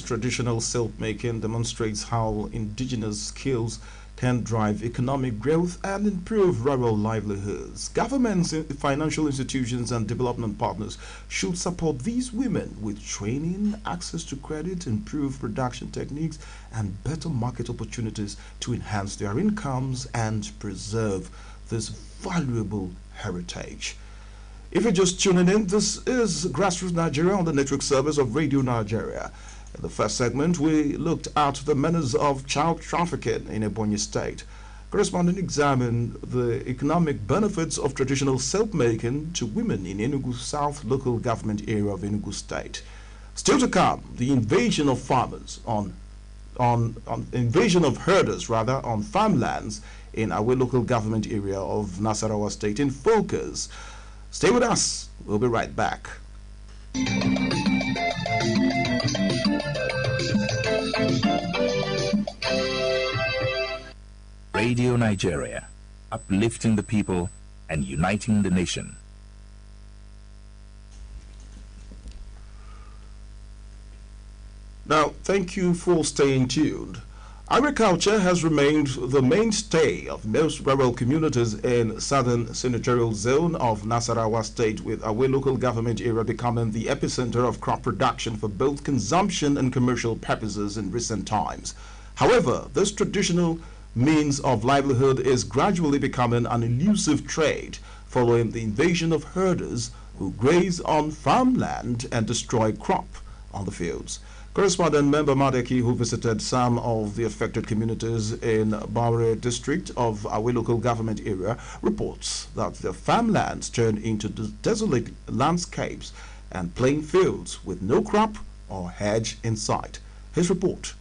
Traditional silk making demonstrates how indigenous skills can drive economic growth and improve rural livelihoods. Governments, financial institutions, and development partners should support these women with training, access to credit, improved production techniques, and better market opportunities to enhance their incomes and preserve this valuable heritage. If you're just tuning in, this is Grassroots Nigeria on the network service of Radio Nigeria. In the first segment, we looked at the menace of child trafficking in Ebonyi State. Correspondent examined the economic benefits of traditional silk-making to women in Enugu South local government area of Enugu State. Still to come, the invasion of farmers invasion of herders on farmlands in our local government area of Nasarawa State in focus. Stay with us. We'll be right back. Radio Nigeria, uplifting the people and uniting the nation. Now, thank you for staying tuned. Agriculture has remained the mainstay of most rural communities in southern senatorial zone of Nasarawa State, with our local government area becoming the epicenter of crop production for both consumption and commercial purposes in recent times. However, this traditional means of livelihood is gradually becoming an elusive trade following the invasion of herders who graze on farmland and destroy crop on the fields. Correspondent Member Madeki, who visited some of the affected communities in Bawere district of our local government area, reports that the farmlands turned into desolate landscapes and plain fields with no crop or hedge in sight. His report.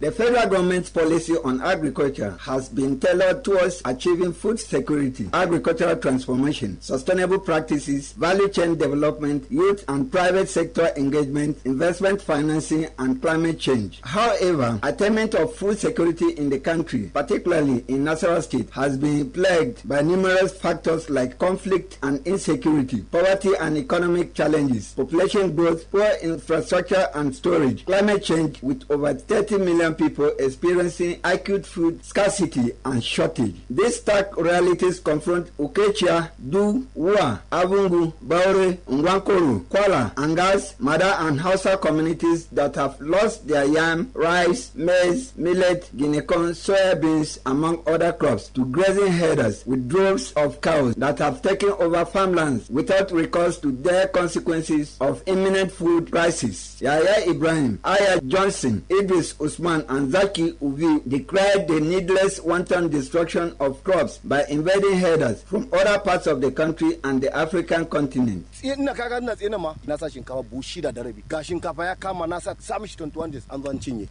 The federal government's policy on agriculture has been tailored towards achieving food security, agricultural transformation, sustainable practices, value chain development, youth and private sector engagement, investment financing, and climate change. However, attainment of food security in the country, particularly in Nasarawa State, has been plagued by numerous factors like conflict and insecurity, poverty and economic challenges, population growth, poor infrastructure and storage, climate change with over 30 million people experiencing acute food scarcity and shortage. These stark realities confront Ukechia, Du, Ua, Avungu, Baure, Ngwankoro, Kwala, Angas, Mada and Hausa communities that have lost their yam, rice, maize, millet, guinea corn, soybeans, among other crops, to grazing herders with droves of cows that have taken over farmlands without recourse to their consequences of imminent food crisis. Yahya Ibrahim, Aya Johnson, Idris Usman, and Zaki Uvi decried the needless wanton destruction of crops by invading herders from other parts of the country and the African continent. They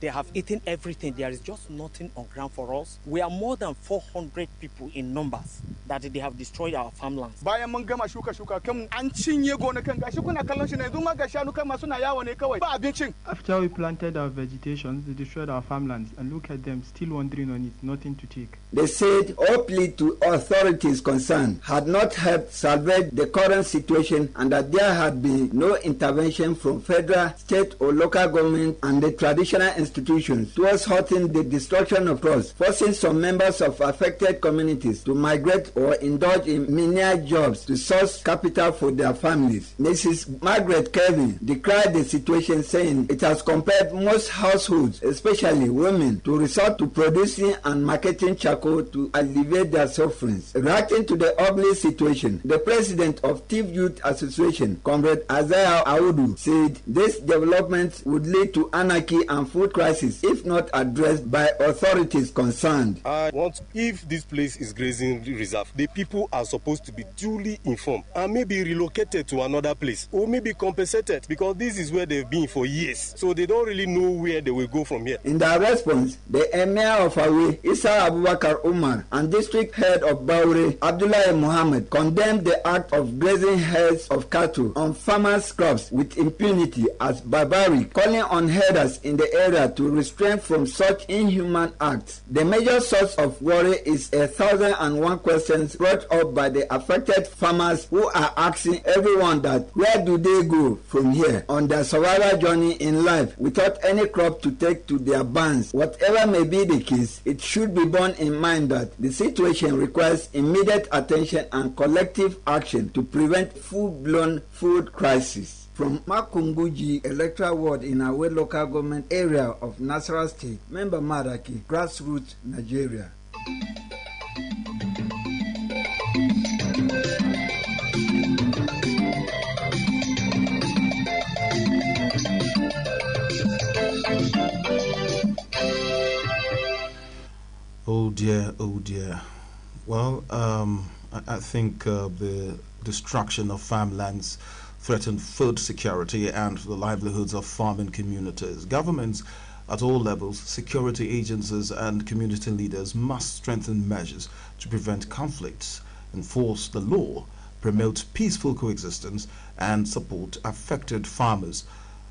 have eaten everything. There is just nothing on ground for us. We are more than 400 people in numbers that they have destroyed our farmlands. After we planted our vegetation, they destroyed our farmlands, and look at them, still wandering on it, nothing to take. They said all plea to authorities concerned had not helped salvage the current situation, and that there had been no intervention from federal, state or local government and the traditional institutions towards halting the destruction of crops, forcing some members of affected communities to migrate or indulge in menial jobs to source capital for their families. Mrs. Margaret Kevin decried the situation, saying it has compelled most households, especially women, to resort to producing and marketing charcoal to alleviate their sufferings. Reacting to the ugly situation, the president of Thief Youth Association, Comrade Isaiah Audu, said this development would lead to anarchy and food crisis if not addressed by authorities concerned. I want, if this place is grazing reserve, the people are supposed to be duly informed and maybe relocated to another place or maybe compensated, because this is where they've been for years, so they don't really know where they will go from here. In their response, the Emir of Awe, Isa Abubakar Umar, and District Head of Baure, Abdullah Muhammad, condemned the act of grazing herds of cattle on farmers' crops with impunity as barbaric, calling on herders in the area to refrain from such inhuman acts. The major source of worry is 1,001 questions brought up by the affected farmers, who are asking everyone that where do they go from here on their survival journey in life without any crop to take to their barns. Whatever may be the case, it should be borne in mind that the situation requires immediate attention and collective action to prevent full-blown food crisis. From Makunguji electoral ward in Awe local government area of Nasarawa State, member Maraki, Grassroots, Nigeria. Oh dear, oh dear. Well, I think the destruction of farmlands threaten food security and the livelihoods of farming communities. Governments at all levels, security agencies and community leaders must strengthen measures to prevent conflicts, enforce the law, promote peaceful coexistence and support affected farmers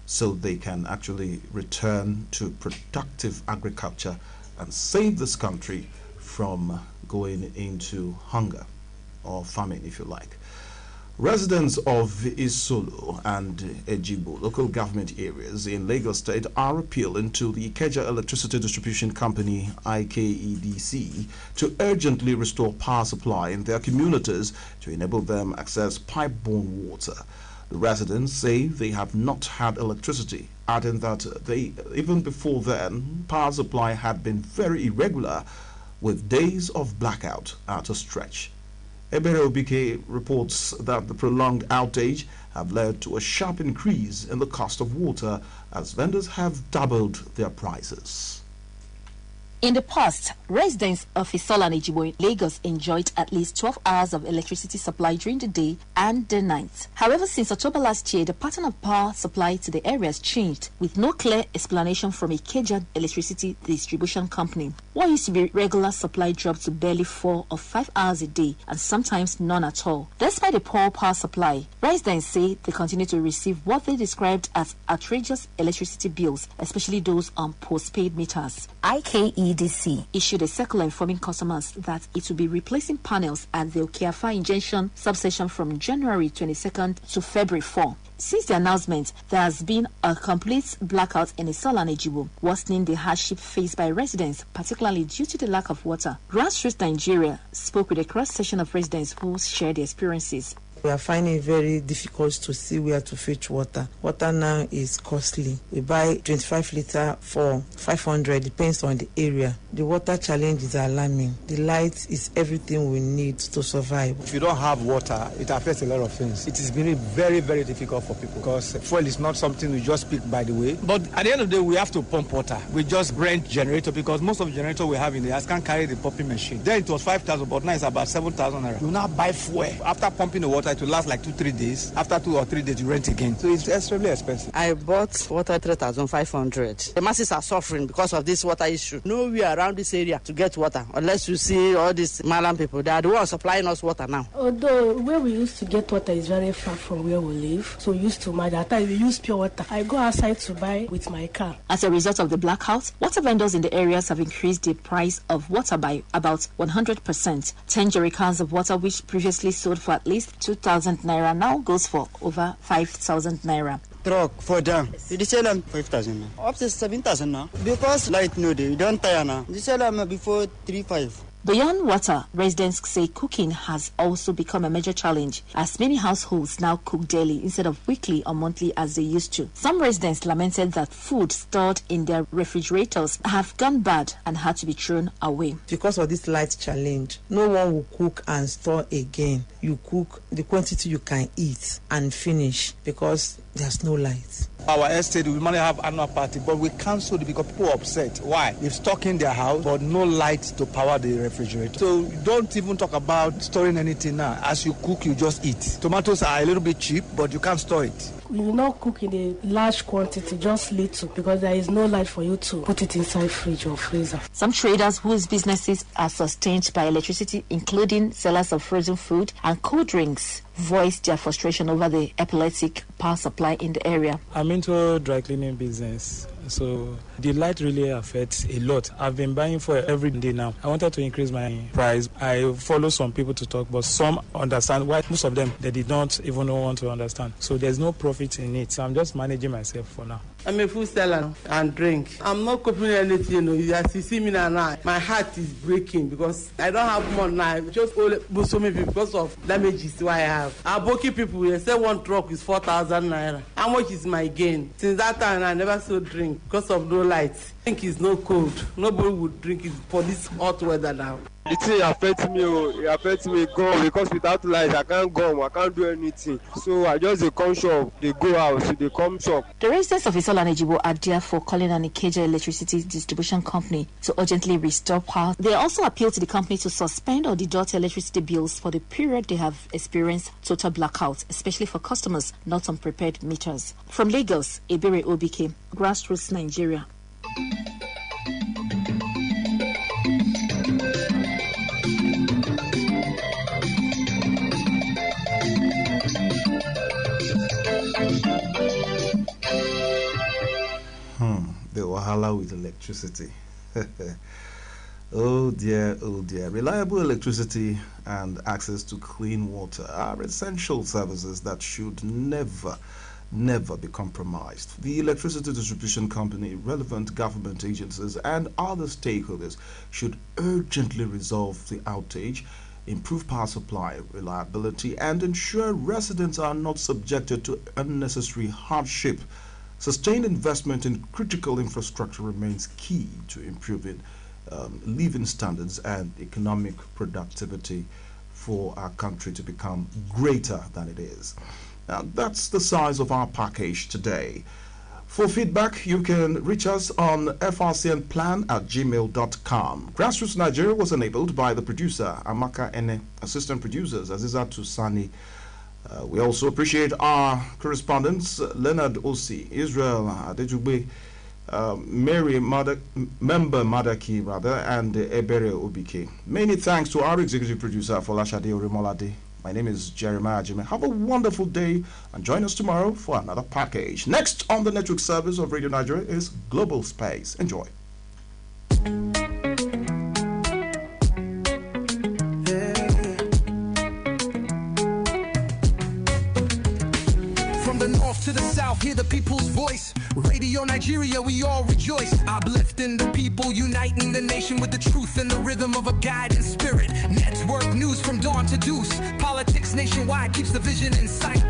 so they can actually return to productive agriculture and save this country from going into hunger or famine, if you like. Residents of Isolo and Ejibo local government areas in Lagos State are appealing to the Ikeja Electricity Distribution Company, IKEDC, to urgently restore power supply in their communities to enable them access pipe-borne water. The residents say they have not had electricity, adding that even before then, power supply had been very irregular, with days of blackout at a stretch. Ebere Obike reports that the prolonged outage have led to a sharp increase in the cost of water as vendors have doubled their prices. In the past, residents of Isola and Ejibo in Lagos enjoyed at least 12 hours of electricity supply during the day and the night. However, since October last year, the pattern of power supply to the area has changed, with no clear explanation from Ikeja Electricity Distribution Company. What used to be regular supply dropped to barely 4 or 5 hours a day, and sometimes none at all. Despite the poor power supply, residents say they continue to receive what they described as outrageous electricity bills, especially those on postpaid meters. IKEDC issued a circular informing customers that it will be replacing panels at the Okeafa Injection substation from January 22nd to February 4. Since the announcement, there has been a complete blackout in Isola and Ejibo, worsening the hardship faced by residents, particularly due to the lack of water. Grassroots Nigeria spoke with a cross-section of residents who shared their experiences. We are finding it very difficult to see where to fetch water. Water now is costly. We buy 25 litres for 500, depends on the area. The water challenge is alarming. The light is everything we need to survive. If you don't have water, it affects a lot of things. It is very, very, very difficult for people because fuel is not something we just pick by the way. But at the end of the day, we have to pump water. We just rent generator because most of the generator we have in the house can't carry the pumping machine. Then it was 5,000, but now it's about 7,000 naira. You now buy fuel. After pumping the water, it will last like 2-3 days. After 2 or 3 days, you rent again. So it's extremely expensive. I bought water 3,500. The masses are suffering because of this water issue. Nowhere around this area to get water, unless you see all these Malam people. They are the ones supplying us water now. Although where we used to get water is very far from where we live, so we used to at that time we use pure water. I go outside to buy with my car. As a result of the blackout, water vendors in the areas have increased the price of water by about 100%. 10 jerrycans of water, which previously sold for at least 2,000 naira, now goes for over 5,000 naira. Truck for them. You sell them 5,000 up to 7,000 now. Because light no day, you don't tire now. You sell them before 3-5. Beyond water, residents say cooking has also become a major challenge, as many households now cook daily instead of weekly or monthly as they used to. Some residents lamented that food stored in their refrigerators have gone bad and had to be thrown away. Because of this light challenge, no one will cook and store again. You cook the quantity you can eat and finish because there's no light. Our estate, we might have annual party, but we cancelled it because people are upset. Why? They've stuck in their house, but no light to power the refrigerator. So don't even talk about storing anything now. As you cook, you just eat. Tomatoes are a little bit cheap, but you can't store it. You will not cook in a large quantity, just little, because there is no light for you to put it inside fridge or freezer. Some traders whose businesses are sustained by electricity, including sellers of frozen food and cold drinks, voiced their frustration over the epileptic power supply in the area. I'm into dry cleaning business, so the light really affects a lot. I've been buying for every day now. I wanted to increase my price. I follow some people to talk, but some understand why. Most of them, they did not even want to understand. So there's no profit in it. So I'm just managing myself for now. I'm a food seller and drink. I'm not copying anything. As you see me now, my heart is breaking because I don't have money now. Just owe so many people because of damages why I have. Aboki people, they say one truck is 4,000 naira. How much is my gain? Since that time, I never sold drink because of no lights. Drink is no cold. Nobody would drink it for this hot weather now. The thing affects me, it affects me go because without light I can't go, I can't do anything. So I just come shop, they go out, they come shop. The residents of Isola and Ejibo are therefore calling on Ikeja Electricity Distribution Company to urgently restore power. They also appeal to the company to suspend or deduct electricity bills for the period they have experienced total blackout, especially for customers not on prepared meters. From Lagos, Ebere Obike, Grassroots Nigeria. The wahala with electricity. Oh dear, oh dear. Reliable electricity and access to clean water are essential services that should never be compromised. The Electricity Distribution Company, relevant government agencies, and other stakeholders should urgently resolve the outage, improve power supply reliability, and ensure residents are not subjected to unnecessary hardship. Sustained investment in critical infrastructure remains key to improving living standards and economic productivity for our country to become greater than it is. Now, that's the size of our package today. For feedback, you can reach us on frcnplan@gmail.com. Grassroots Nigeria was enabled by the producer, Amaka Ene, assistant producers, Azizatu Sani. We also appreciate our correspondents, Leonard Osi, Israel Adejugbe, Member Madaki, and Ebere Obike. Many thanks to our executive producer, Folashade Orimolade. My name is Jeremiah Jimmy. Have a wonderful day and join us tomorrow for another package. Next on the network service of Radio Nigeria is Global Space. Enjoy. To the south, hear the people's voice. Radio Nigeria, we all rejoice. Uplifting the people, uniting the nation with the truth and the rhythm of a guiding spirit. Network news from dawn to deuce. Politics nationwide keeps the vision in sight.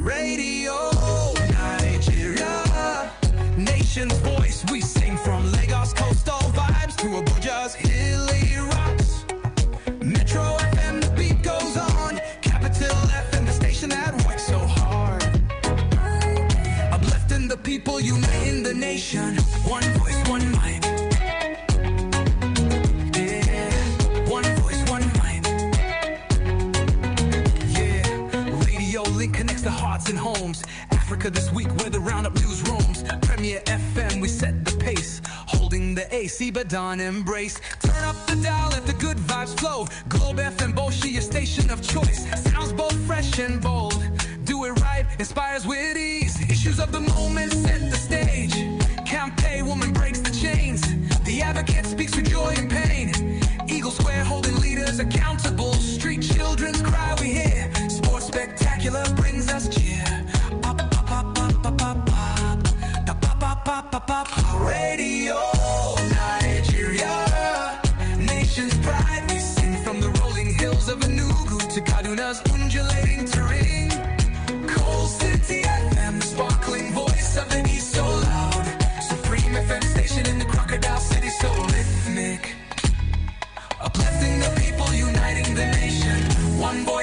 Radio Nigeria, nation's voice. We sing from Lagos coastal vibes to Abuja's hilly rocks. Metro FM, the beat goes on. FM, the station that works so hard. Uplifting the people, uniting the nation. One voice, one mic. Yeah, one voice, one mic. Yeah, Radio Link connects the hearts and homes. Africa this week where the roundup news roams. Premier FM, we set the pace. Holding the AC, but don't embrace. Turn up the dial, let the good vibes flow. Globe FM, Boshi, your station of choice. Sounds both fresh and bold. Do it right, inspires with ease. Issues of the moment set the stage. Campaign woman breaks the chains. The advocate speaks for joy and pain. Eagle Square holding leaders accountable. Street children's cry we hear. Sports spectacular brings us cheer. Radio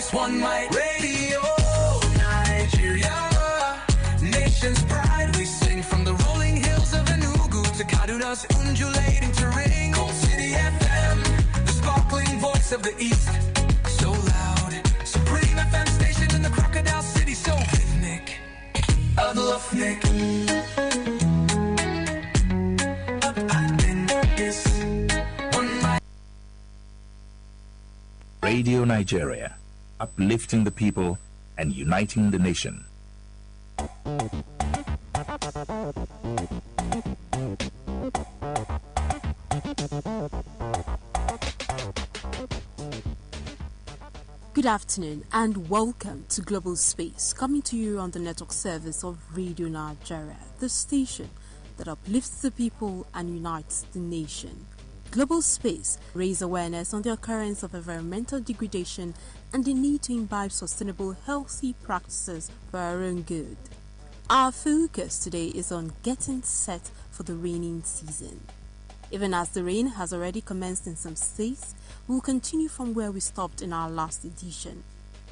just one mic. Radio Nigeria, nation's pride. We sing from the rolling hills of Enugu to Kaduna's undulating terrain. Cold City FM, the sparkling voice of the East. So loud, Supreme FM station in the Crocodile City. So rhythmic, I love Nick. Radio Nigeria, uplifting the people and uniting the nation. Good afternoon and welcome to Global Space, coming to you on the network service of Radio Nigeria, the station that uplifts the people and unites the nation. Global Space raises awareness on the occurrence of environmental degradation and the need to imbibe sustainable, healthy practices for our own good. Our focus today is on getting set for the raining season. Even as the rain has already commenced in some states, we'll continue from where we stopped in our last edition.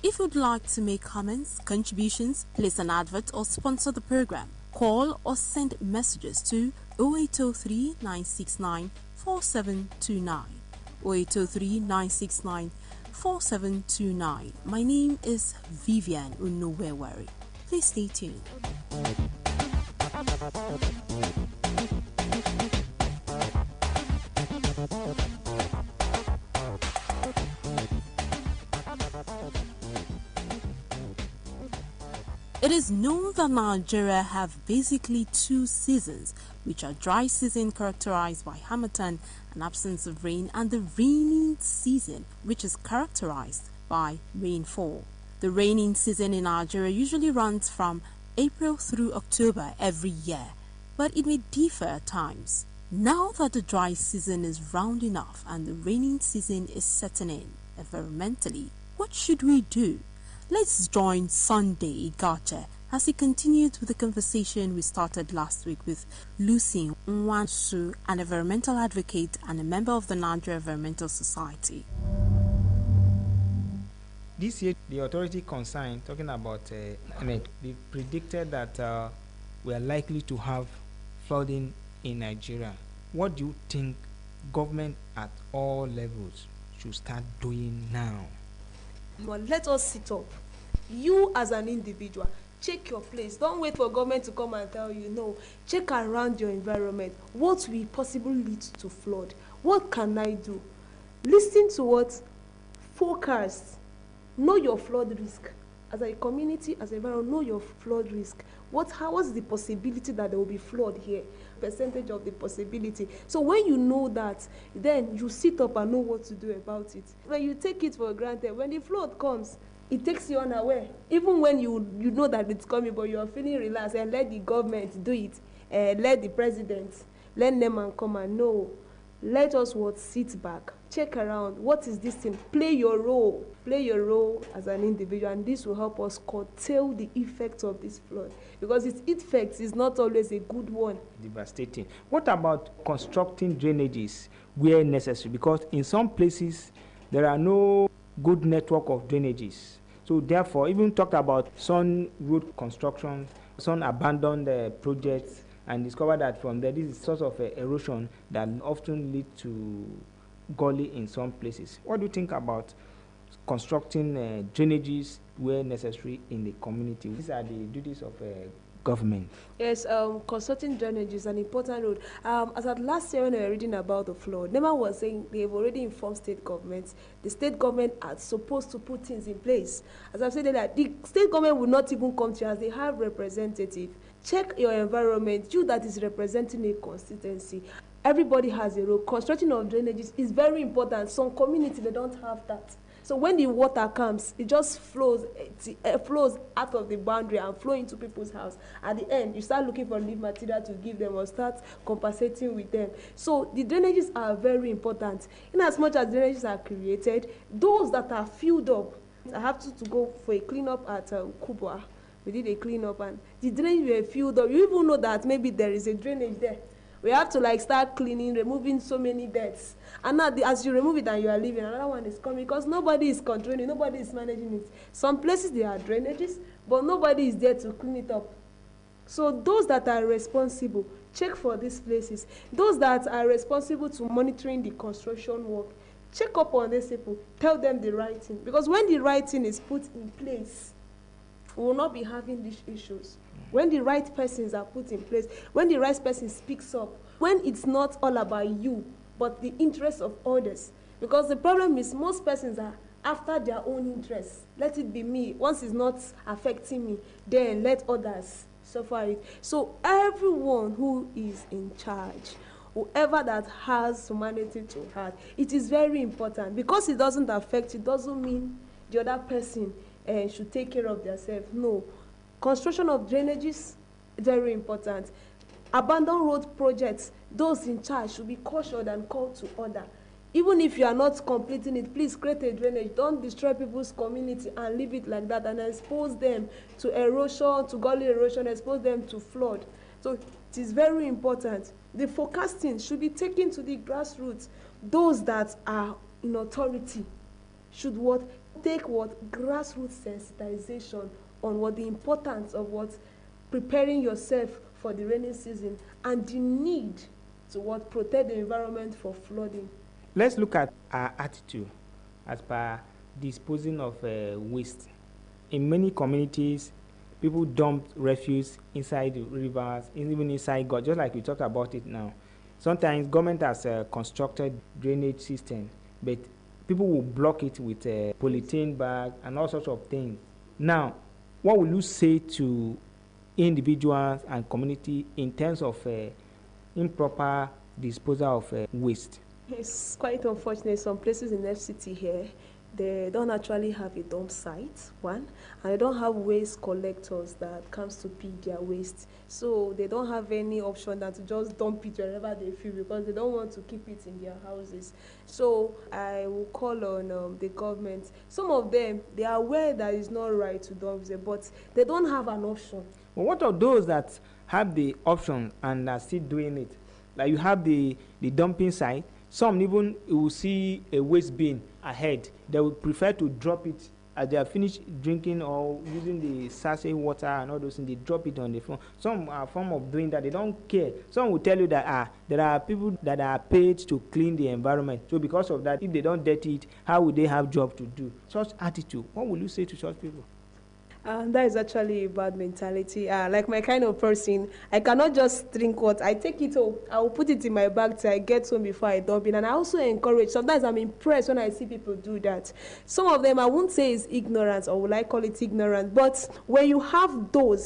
If you'd like to make comments, contributions, place an advert or sponsor the program, call or send messages to 0803 969 4729 0803 969 4729. My name is Vivian Unowewari. Please stay tuned. It is known that Nigeria have basically two seasons, which are dry season characterized by harmattan and absence of rain, and the rainy season, which is characterized by rainfall. The raining season in Nigeria usually runs from April through October every year, but it may differ at times. Now that the dry season is rounding off and the raining season is setting in environmentally, what should we do? Let's join Sunday Igache as he continued with the conversation we started last week with Lucy Nwansu, an environmental advocate and a member of the Nigeria Environmental Society. This year, the authority concerned, talking about, they predicted that we are likely to have flooding in Nigeria. What do you think government at all levels should start doing now? Well, let us sit up. You as an individual, check your place. Don't wait for government to come and tell you. No, check around your environment. What will possibly lead to flood? What can I do? Listen to what forecast. Know your flood risk. As a community, as a environment, know your flood risk. What's the possibility that there will be flood here? Percentage of the possibility. So when you know that, then you sit up and know what to do about it. When you take it for granted, when the flood comes, it takes you unaware. Even when you know that it's coming, but you are feeling relaxed, and let the government do it, let the president, let them and come and know. Let us sit back, check around. What is this thing? Play your role as an individual, and this will help us curtail the effects of this flood, because its effects is not always a good one. Devastating. What about constructing drainages where necessary? Because in some places there are no good network of drainages. So therefore, even talk about some road construction, some abandoned projects, and discover that from there, this is source of erosion that often lead to gully in some places. What do you think about constructing drainages where necessary in the community? These are the duties of government. Yes, constructing drainage is an important road. As at last year when we were reading about the flood, Nema was saying they've already informed state governments. The state government are supposed to put things in place. As I've said earlier, the state government will not even come to you as they have representative. Check your environment, you that is representing a constituency. Everybody has a role. Construction of drainages is very important. Some communities, they don't have that. So when the water comes, it just flows out of the boundary and flow into people's house. At the end, you start looking for leaf material to give them or start compensating with them. So the drainages are very important. In as much as drainages are created, those that are filled up, I have to go for a cleanup at Kubwa. We did a cleanup and the drainage were filled up. You even know that maybe there is a drainage there. We have to like start cleaning, removing so many debts. And now as you remove it and you are leaving, another one is coming because nobody is controlling, nobody is managing it. Some places there are drainages, but nobody is there to clean it up. So those that are responsible, check for these places. Those that are responsible to monitoring the construction work, check up on these people, tell them the right thing. Because when the right thing is put in place, we will not be having these issues. When the right persons are put in place, when the right person speaks up, when it's not all about you, but the interests of others. Because the problem is most persons are after their own interests. Let it be me. Once it's not affecting me, then let others suffer it. So everyone who is in charge, whoever that has humanity to heart, it is very important. Because it doesn't affect you, doesn't mean the other person should take care of themselves. No. Construction of drainages, very important. Abandoned road projects, those in charge should be cautioned and called to order. Even if you are not completing it, please create a drainage. Don't destroy people's community and leave it like that and expose them to erosion, to gully erosion, expose them to flood. So it is very important. The forecasting should be taken to the grassroots. Those that are in authority should take grassroots sensitization on what the importance of preparing yourself for the rainy season and the need to protect the environment for flooding. Let's look at our attitude as per disposing of waste. In many communities, people dump refuse inside the rivers, even inside God, just like we talked about it now. Sometimes government has constructed drainage system, but people will block it with a polythene bag and all sorts of things. Now, what will you say to individuals and community in terms of improper disposal of waste? It's quite unfortunate. Some places in FCT here, they don't actually have a dump site, one, and they don't have waste collectors that comes to pick their waste. So they don't have any option than to just dump it wherever they feel because they don't want to keep it in their houses. So I will call on the government. Some of them, they are aware that it's not right to dump there, but they don't have an option. Well, what are those that have the option and are still doing it? Like you have the dumping site. Some even will see a waste bin ahead. They would prefer to drop it as they are finished drinking or using the sachet water and all those things. They drop it on the floor. Some are form of doing that. They don't care. Some will tell you that there are people that are paid to clean the environment. So because of that, if they don't dirty it, how would they have job to do? Such attitude. What will you say to such people? That is actually a bad mentality. Like my kind of person, I cannot just drink water. I take it home. I will put it in my bag till I get home before I dump it. And I also encourage. Sometimes I'm impressed when I see people do that. Some of them, I won't say is ignorance or will I call it ignorance. But when you have those